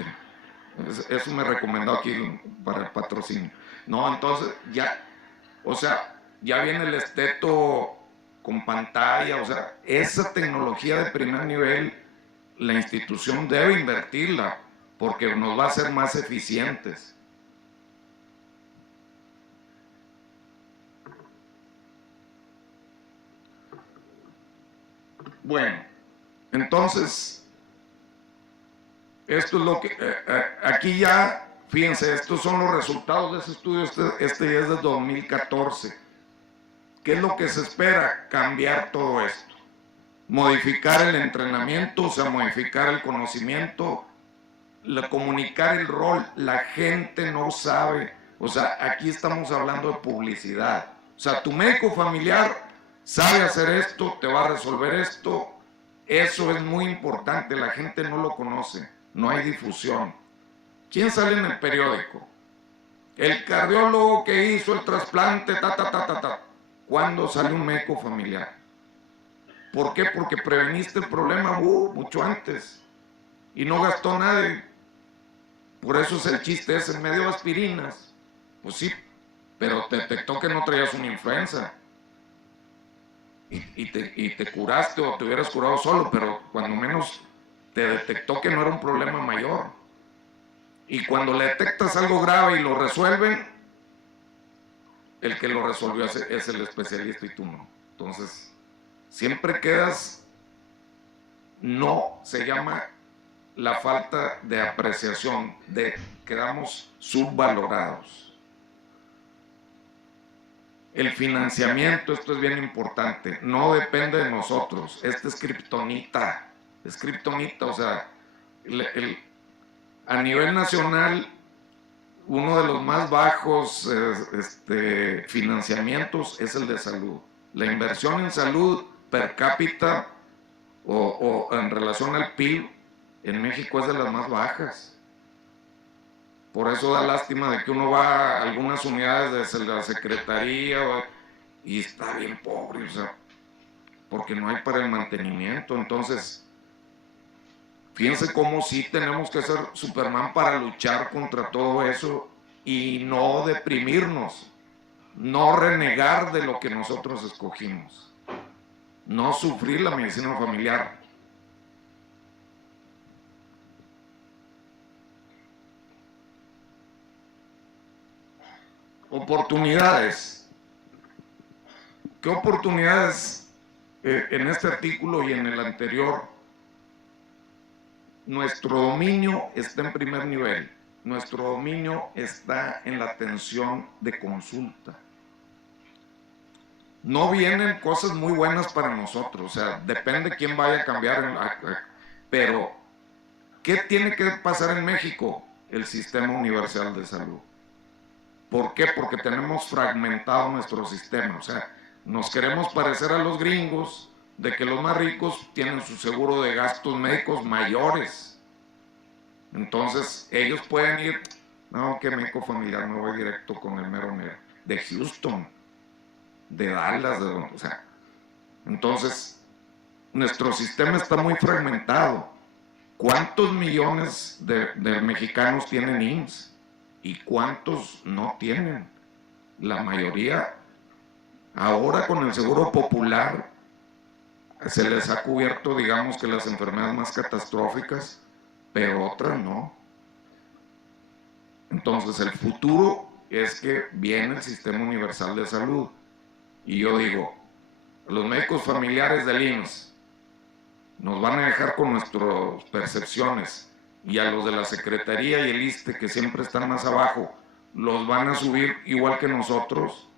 eso me recomendó aquí para el patrocinio. No, entonces ya viene el esteto con pantalla, o sea, esa tecnología de primer nivel, la institución debe invertirla porque nos va a hacer más eficientes. Bueno, entonces, esto es lo que, aquí ya, fíjense, estos son los resultados de ese estudio, este ya es de 2014. ¿Qué es lo que se espera? Cambiar todo esto. Modificar el entrenamiento, o sea, modificar el conocimiento, comunicar el rol. La gente no sabe, o sea, aquí estamos hablando de publicidad. O sea, tu médico familiar sabe hacer esto, te va a resolver esto. Eso es muy importante, la gente no lo conoce, no hay difusión. ¿Quién sale en el periódico? El cardiólogo que hizo el trasplante, ¿Cuándo sale un médico familiar? ¿Por qué? Porque preveniste el problema mucho antes y no gastó nadie. Por eso es el chiste ese, me dio aspirinas. Pues sí, pero te detectó que no traías una influenza y te curaste o te hubieras curado solo, pero cuando menos te detectó que no era un problema mayor. Y cuando le detectas algo grave y lo resuelven, el que lo resolvió es el especialista y tú no. Entonces, siempre quedas, no, se llama la falta de apreciación, quedamos subvalorados. El financiamiento, esto es bien importante, no depende de nosotros, es kriptonita, o sea, a nivel nacional, uno de los más bajos financiamientos es el de salud. La inversión en salud per cápita o en relación al PIB en México es de las más bajas. Por eso da lástima de que uno va a algunas unidades de la secretaría y está bien pobre, o sea, porque no hay para el mantenimiento. Entonces, fíjense cómo sí tenemos que ser Superman para luchar contra todo eso y no deprimirnos, no renegar de lo que nosotros escogimos, no sufrir la medicina familiar. Oportunidades. ¿Qué oportunidades en este artículo y en el anterior? Nuestro dominio está en primer nivel. Nuestro dominio está en la atención de consulta. No vienen cosas muy buenas para nosotros, o sea, depende quién vaya a cambiar, pero ¿qué tiene que pasar en México? El sistema universal de salud. ¿Por qué? Porque tenemos fragmentado nuestro sistema, o sea, nos queremos parecer a los gringos de que los más ricos tienen su seguro de gastos médicos mayores. Entonces, ellos pueden ir, no, que médico familiar, no voy directo con el mero mero, de Houston, de Dallas, o sea, entonces, nuestro sistema está muy fragmentado. ¿Cuántos millones de mexicanos tienen IMSS? ¿Y cuántos no tienen? La mayoría. Ahora con el seguro popular se les ha cubierto, digamos, que las enfermedades más catastróficas, pero otras no. Entonces el futuro es que viene el sistema universal de salud. Y yo digo, los médicos familiares del IMSS nos van a dejar con nuestras percepciones, y a los de la Secretaría y el ISSSTE, que siempre están más abajo, los van a subir igual que nosotros.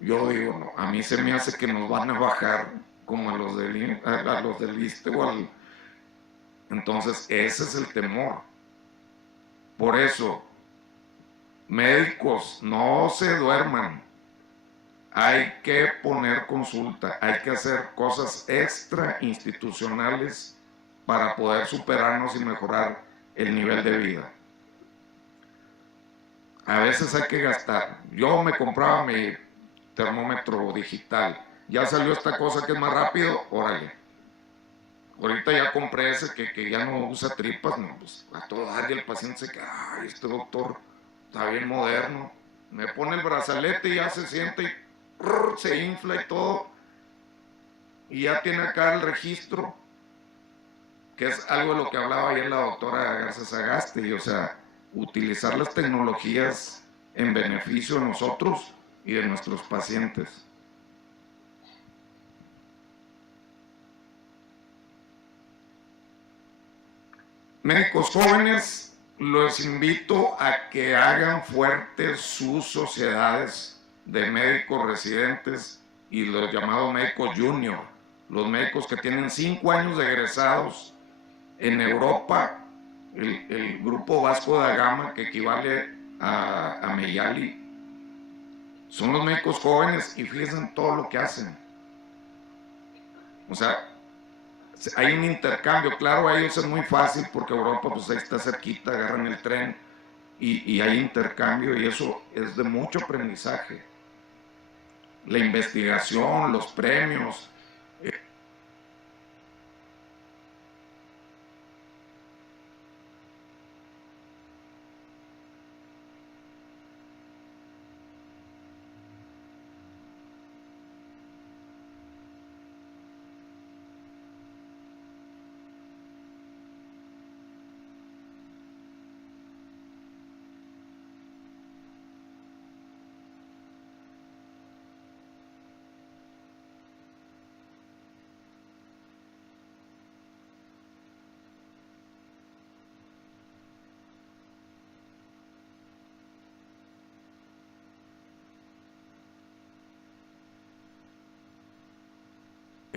Yo digo, no, a mí se me hace que nos van a bajar como a los del ISSSTE o al... Entonces ese es el temor. Por eso, médicos, no se duerman. Hay que poner consulta, hay que hacer cosas extra institucionales para poder superarnos y mejorar el nivel de vida. A veces hay que gastar. Yo me compraba mi termómetro digital. Ya salió esta cosa que es más rápido, órale. Ahorita ya compré ese que ya no usa tripas, no, pues a todo dar, y el paciente se queda, ay, este doctor está bien moderno. Me pone el brazalete y ya se siente y se infla y todo, y ya tiene acá el registro, que es algo de lo que hablaba ayer la doctora Garza Sagasti, o sea, utilizar las tecnologías en beneficio de nosotros y de nuestros pacientes. Médicos jóvenes, los invito a que hagan fuertes sus sociedades de médicos residentes y los llamados médicos junior, los médicos que tienen 5 años de egresados. En Europa, el grupo Vasco da Gama, que equivale a Meyali, son los médicos jóvenes, y fíjense en todo lo que hacen. O sea, hay un intercambio. Claro, a ellos es muy fácil porque Europa pues ahí está cerquita, agarran el tren y hay intercambio, y eso es de mucho aprendizaje. La investigación, los premios.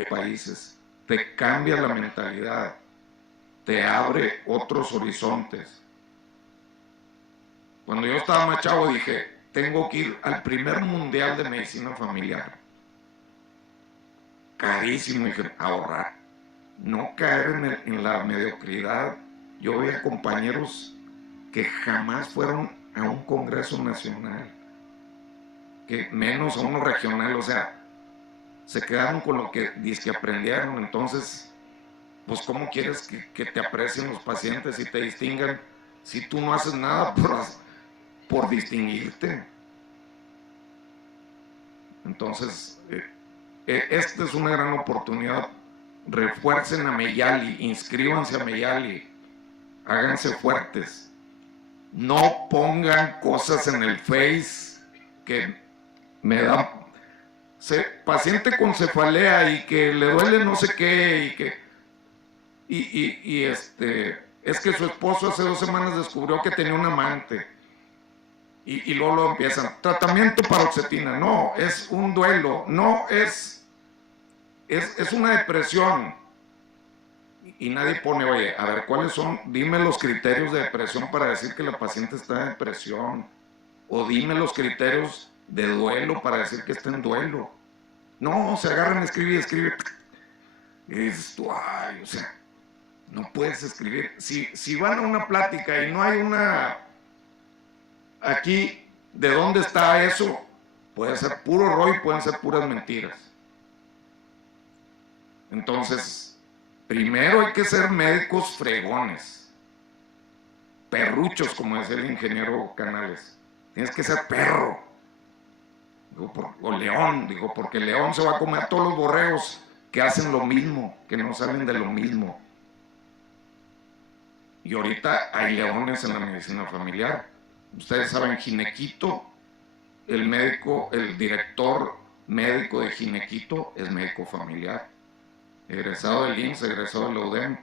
Países, te cambia la mentalidad, te abre otros horizontes. Cuando yo estaba más chavo dije, tengo que ir al primer mundial de medicina familiar. Carísimo, dije, ahorrar, no caer en la mediocridad. Yo veía compañeros que jamás fueron a un congreso nacional, que menos a uno regional, o sea, se quedaron con lo que dizque aprendieron. Entonces, pues ¿cómo quieres que te aprecien los pacientes y te distingan si tú no haces nada por distinguirte? Entonces, esta es una gran oportunidad. Refuercen a Meyali, inscríbanse a Meyali, háganse fuertes. no pongan cosas en el Face que me da... paciente con cefalea y que le duele no sé qué y que... es que su esposo hace 2 semanas descubrió que tenía un amante y luego lo empiezan, tratamiento paroxetina, no, es un duelo, no, es una depresión y nadie pone, oye, a ver, ¿cuáles son? Dime los criterios de depresión para decir que la paciente está en depresión, o dime los criterios de duelo para decir que está en duelo. No, se agarran a escribir y escriben y dices tú, ay, o sea, no puedes escribir. Si van a una plática y no hay una... Aquí, ¿de dónde está eso? Puede ser puro rollo, pueden ser puras mentiras. Entonces, primero hay que ser médicos fregones, perruchos, como decía el ingeniero Canales. Tienes que ser perro. O león, digo, porque el león se va a comer todos los borregos que hacen lo mismo, que no salen de lo mismo. Y ahorita hay leones en la medicina familiar. Ustedes saben, Ginequito, el médico, el director médico de Ginequito es médico familiar. Egresado del IMSS, egresado de la UDEM,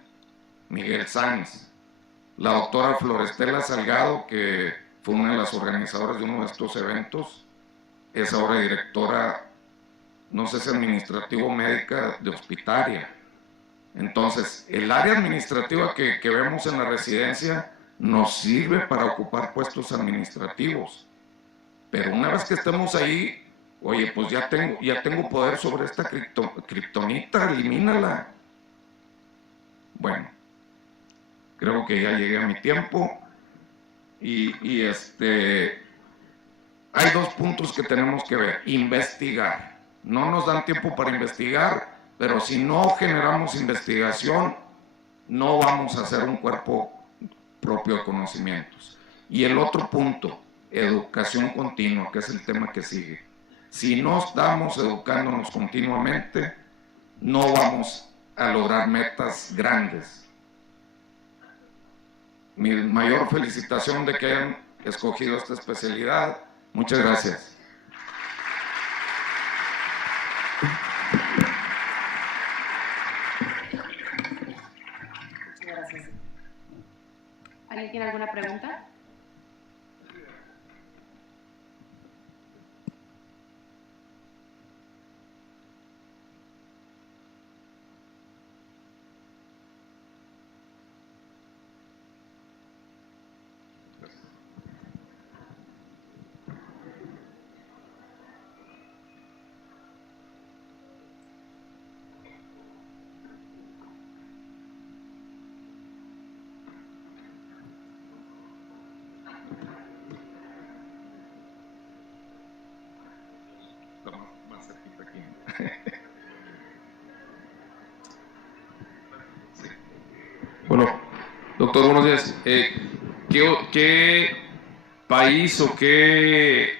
Miguel Sáenz. La doctora Florestela Salgado, que fue una de las organizadoras de uno de estos eventos, es ahora directora, no sé si administrativo médica de Hospitaria. Entonces, el área administrativa que vemos en la residencia nos sirve para ocupar puestos administrativos. Pero una vez que estemos ahí, oye, pues ya tengo poder sobre esta kriptonita, elimínala. Bueno, creo que ya llegué a mi tiempo y hay 2 puntos que tenemos que ver. Investigar. No nos dan tiempo para investigar, pero si no generamos investigación, no vamos a hacer un cuerpo propio de conocimientos. Y el otro punto, educación continua, que es el tema que sigue. Si no estamos educándonos continuamente, no vamos a lograr metas grandes. Mi mayor felicitación de que hayan escogido esta especialidad. Muchas gracias. Muchas gracias. ¿Alguien tiene alguna pregunta? Bueno, doctor, buenos días. ¿Qué país o qué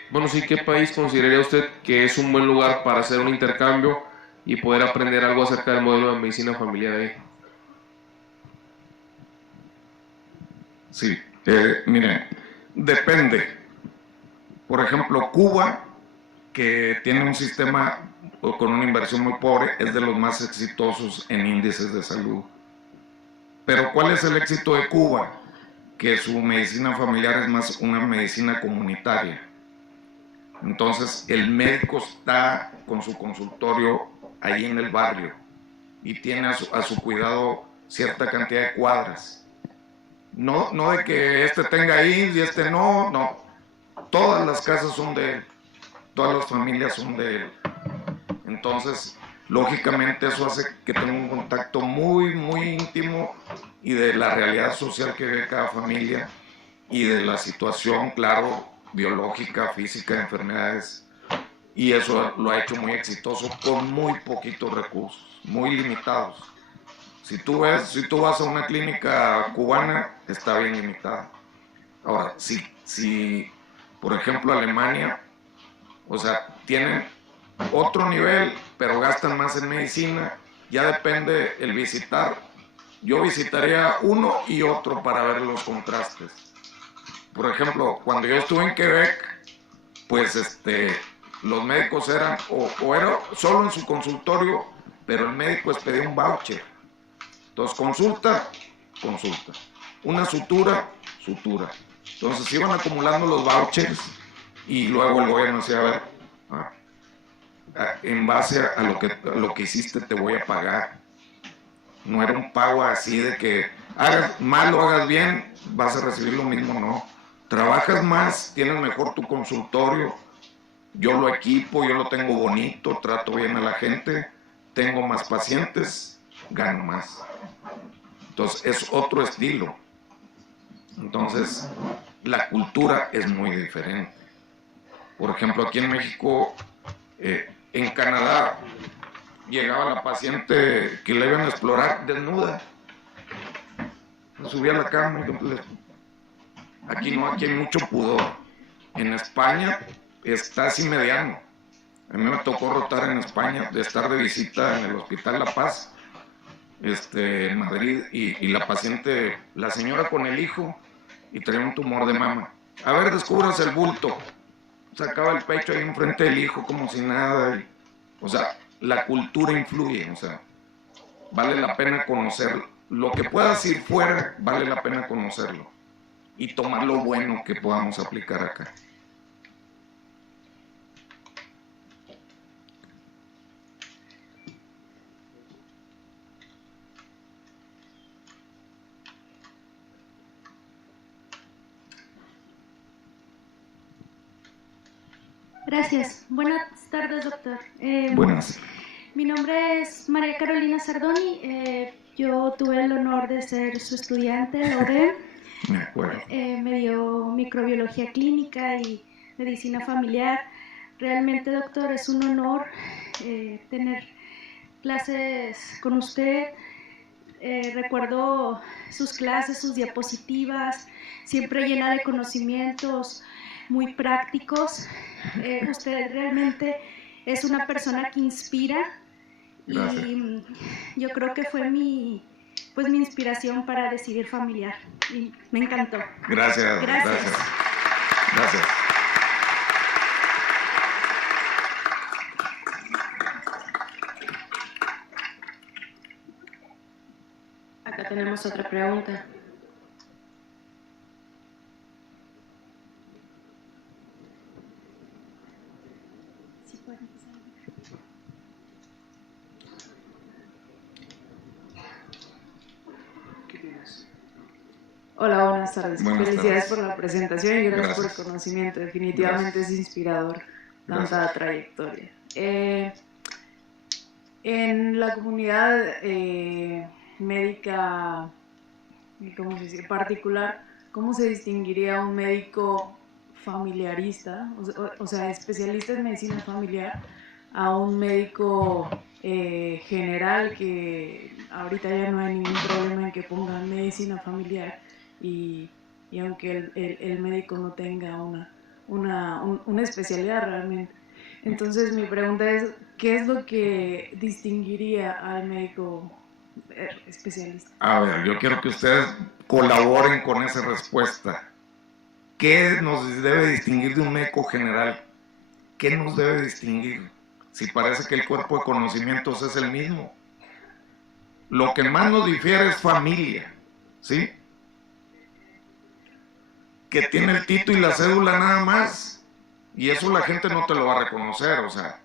país consideraría usted que es un buen lugar para hacer un intercambio y poder aprender algo acerca del modelo de medicina familiar ahí? Sí, miren, depende. Por ejemplo, Cuba, que tiene un sistema con una inversión muy pobre, es de los más exitosos en índices de salud. Pero ¿cuál es el éxito de Cuba? Que su medicina familiar es más una medicina comunitaria. Entonces, el médico está con su consultorio ahí en el barrio y tiene a su cuidado cierta cantidad de cuadras. No de que este tenga ahí y este no. Todas las casas son de él, todas las familias son de él. Entonces, lógicamente eso hace que tenga un contacto muy, muy íntimo y de la realidad social que ve cada familia y de la situación, claro, biológica, física, de enfermedades. Y eso lo ha hecho muy exitoso con muy poquitos recursos, muy limitados. Si tú vas a una clínica cubana, está bien limitada. Ahora, si por ejemplo, Alemania, o sea, tienen otro nivel, pero gastan más en medicina, ya depende el visitar. Yo visitaría uno y otro para ver los contrastes. por ejemplo, cuando yo estuve en Quebec, pues los médicos eran, o era solo en su consultorio, pero el médico pedía un voucher. Entonces, consulta. Una sutura. Entonces, iban acumulando los vouchers y luego el gobierno decía, a ver, en base a lo que hiciste te voy a pagar. No era un pago así de que hagas mal o hagas bien, vas a recibir lo mismo, no. Trabajas más, tienes mejor tu consultorio, yo lo equipo, yo lo tengo bonito, trato bien a la gente, tengo más pacientes, gano más. Entonces es otro estilo. Entonces la cultura es muy diferente. Por ejemplo, aquí en México, en Canadá, llegaba la paciente que la iban a explorar desnuda, subía a la cama. Aquí no, aquí hay mucho pudor. En España está así mediano. A mí me tocó rotar en España, de estar de visita en el Hospital La Paz, en Madrid, y la paciente, la señora con el hijo, y traía un tumor de mama. A ver, descubras el bulto. Sacaba el pecho ahí enfrente del hijo como si nada. O sea, la cultura influye, o sea, vale la pena conocerlo. Lo que puedas ir fuera, vale la pena conocerlo. Y tomar lo bueno que podamos aplicar acá. Gracias. Buenas tardes, doctor. Buenas. Mi nombre es María Carolina Sardoni. Yo tuve el honor de ser su estudiante en la UDEM. Me acuerdo. Me dio microbiología clínica y medicina familiar. Realmente, doctor, es un honor tener clases con usted. Recuerdo sus clases, sus diapositivas, siempre llena de conocimientos muy prácticos. Usted realmente es una persona que inspira. Gracias. Y yo creo que fue mi inspiración para decidir familiar. Y me encantó. Gracias. Acá tenemos otra pregunta. Hola, buenas tardes. Buenas Felicidades tardes. por la presentación y gracias por Gracias. el conocimiento. Definitivamente es inspirador tanta Gracias. trayectoria. En la comunidad médica, ¿cómo se dice?, particular, ¿cómo se distinguiría un médico familiarista, o sea, especialista en medicina familiar, a un médico general que ahorita ya no hay ningún problema en que pongan medicina familiar y aunque el médico no tenga una especialidad realmente? Entonces mi pregunta es, ¿qué es lo que distinguiría al médico especialista? A ver, yo quiero que ustedes colaboren con esa respuesta. ¿Qué nos debe distinguir de un médico general? ¿Qué nos debe distinguir? Si parece que el cuerpo de conocimientos es el mismo. Lo que más nos difiere es familia, ¿sí? Que tiene el título y la cédula nada más, y eso la gente no te lo va a reconocer, o sea,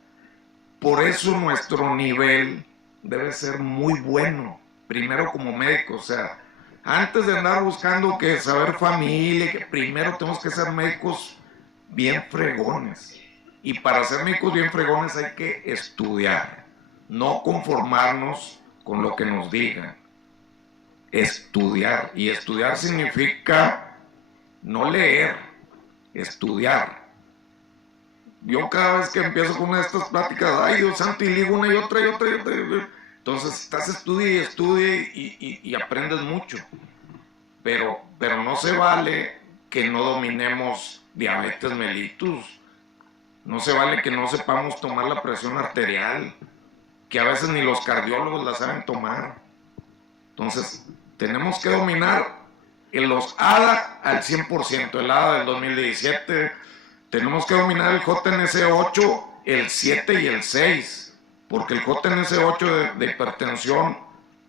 por eso nuestro nivel debe ser muy bueno, primero como médico, o sea, antes de andar buscando que saber familia, que primero tenemos que ser médicos bien fregones, y para ser médicos bien fregones hay que estudiar, no conformarnos con lo que nos digan, estudiar, y estudiar significa no leer, estudiar. Yo cada vez que empiezo con una de estas pláticas, ay Dios santo, y digo una y otra. Entonces estás estudia y aprendes mucho. Pero no se vale que no dominemos diabetes mellitus. No se vale que no sepamos tomar la presión arterial, que a veces ni los cardiólogos la saben tomar. Entonces, tenemos que dominar los ADA al 100%, el ADA del 2017, tenemos que dominar el JNS 8, el 7 y el 6, porque el JNS 8 de hipertensión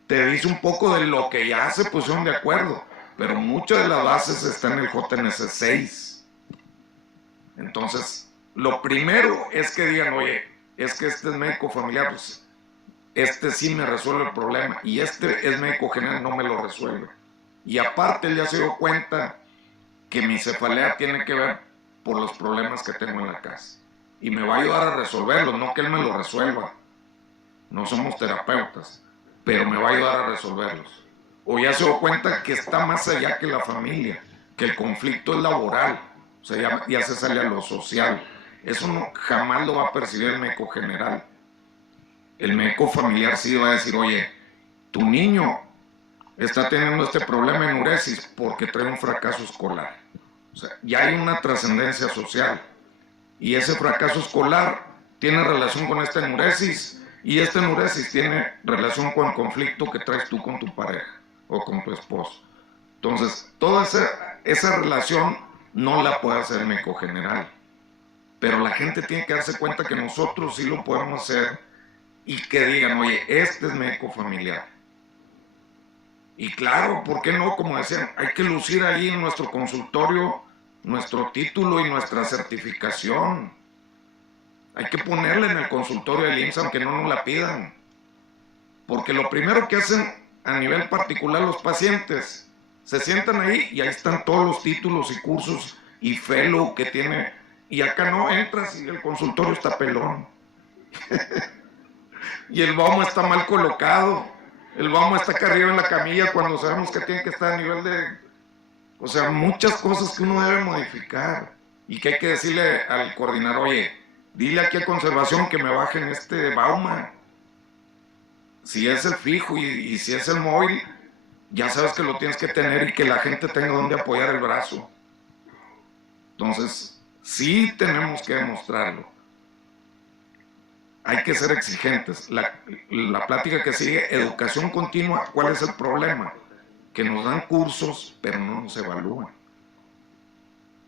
te dice un poco de lo que ya se pusieron de acuerdo, pero muchas de las bases están en el JNS 6. Entonces, lo primero es que digan, oye, es que este es médico familiar, pues este sí me resuelve el problema, y este es médico general, no me lo resuelve. Y aparte él ya se dio cuenta que mi cefalea tiene que ver por los problemas que tengo en la casa. Y me va a ayudar a resolverlos, no que él me lo resuelva. No somos terapeutas, pero me va a ayudar a resolverlos. O ya se dio cuenta que está más allá que la familia, que el conflicto es laboral, o sea, ya se sale a lo social. Eso no, jamás lo va a percibir el médico general. El médico familiar sí va a decir, oye, tu niño está teniendo este problema de enuresis porque trae un fracaso escolar. O sea, ya hay una trascendencia social. Y ese fracaso escolar tiene relación con esta enuresis, y esta enuresis tiene relación con el conflicto que traes tú con tu pareja o con tu esposo. Entonces, toda esa relación no la puede hacer el médico general. Pero la gente tiene que darse cuenta que nosotros sí lo podemos hacer, y que digan, oye, este es médico familiar. Y claro, ¿por qué no? Como decían, hay que lucir ahí en nuestro consultorio nuestro título y nuestra certificación. Hay que ponerle en el consultorio del IMSS, aunque no nos la pidan. Porque lo primero que hacen a nivel particular los pacientes, se sientan ahí y ahí están todos los títulos y cursos y fellow que tiene. Y acá no entras y el consultorio está pelón. Y el BOMO está mal colocado. El BOMO está acá arriba en la camilla cuando sabemos que tiene que estar a nivel de... O sea, muchas cosas que uno debe modificar y que hay que decirle al coordinador, oye, dile aquí a conservación que me bajen este Bauma. Si es el fijo y si es el móvil, ya sabes que lo tienes que tener y que la gente tenga donde apoyar el brazo. Entonces, sí tenemos que demostrarlo. Hay que ser exigentes. La plática que sigue, educación continua, ¿cuál es el problema? Que nos dan cursos, pero no nos evalúan.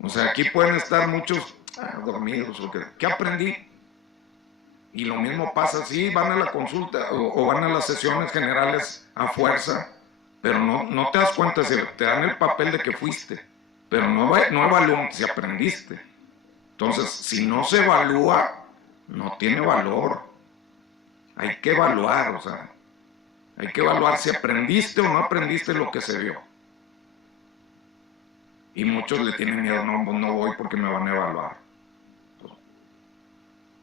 O sea, aquí pueden estar muchos dormidos. ¿Qué aprendí? Y lo mismo pasa, sí, van a la consulta o van a las sesiones generales a fuerza, pero no te das cuenta, te dan el papel de que fuiste, pero no evalúan si aprendiste. Entonces, si no se evalúa, no tiene valor. Hay que evaluar, o sea, hay que evaluar si aprendiste o no aprendiste lo que se vio. Y muchos le tienen miedo, no voy porque me van a evaluar.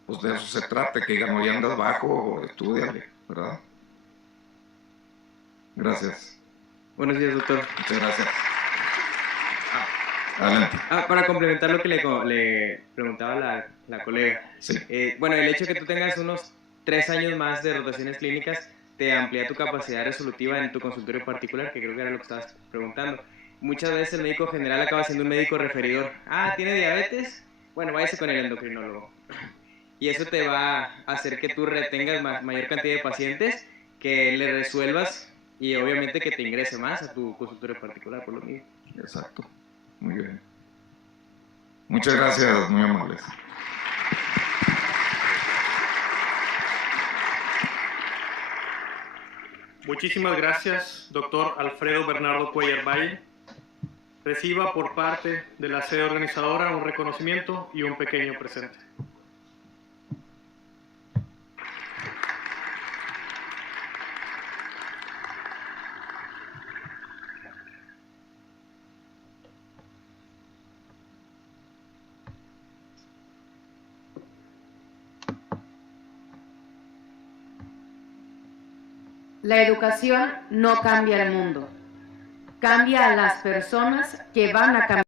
Pues de eso se trata, que digan, oye, andas bajo, estúdiale, ¿verdad? Gracias. Buenos días, doctor. Muchas gracias. Adelante. Para complementar lo que le preguntaba la colega. Sí. Bueno, el hecho de que tú tengas unos 3 años más de rotaciones clínicas te amplía tu capacidad resolutiva en tu consultorio particular, que creo que era lo que estabas preguntando. Muchas veces el médico general acaba siendo un médico referidor. ¿Tiene diabetes? Bueno, váyase con el endocrinólogo. Y eso te va a hacer que tú retengas mayor cantidad de pacientes, que le resuelvas y obviamente que te ingrese más a tu consultorio particular, por lo mismo. Exacto. Muy bien. Muchas gracias, muy amables. Muchísimas gracias, doctor Alfredo Bernardo Cuellar Valle. Reciba por parte de la sede organizadora un reconocimiento y un pequeño presente. La educación no cambia el mundo, cambia a las personas que van a cambiar.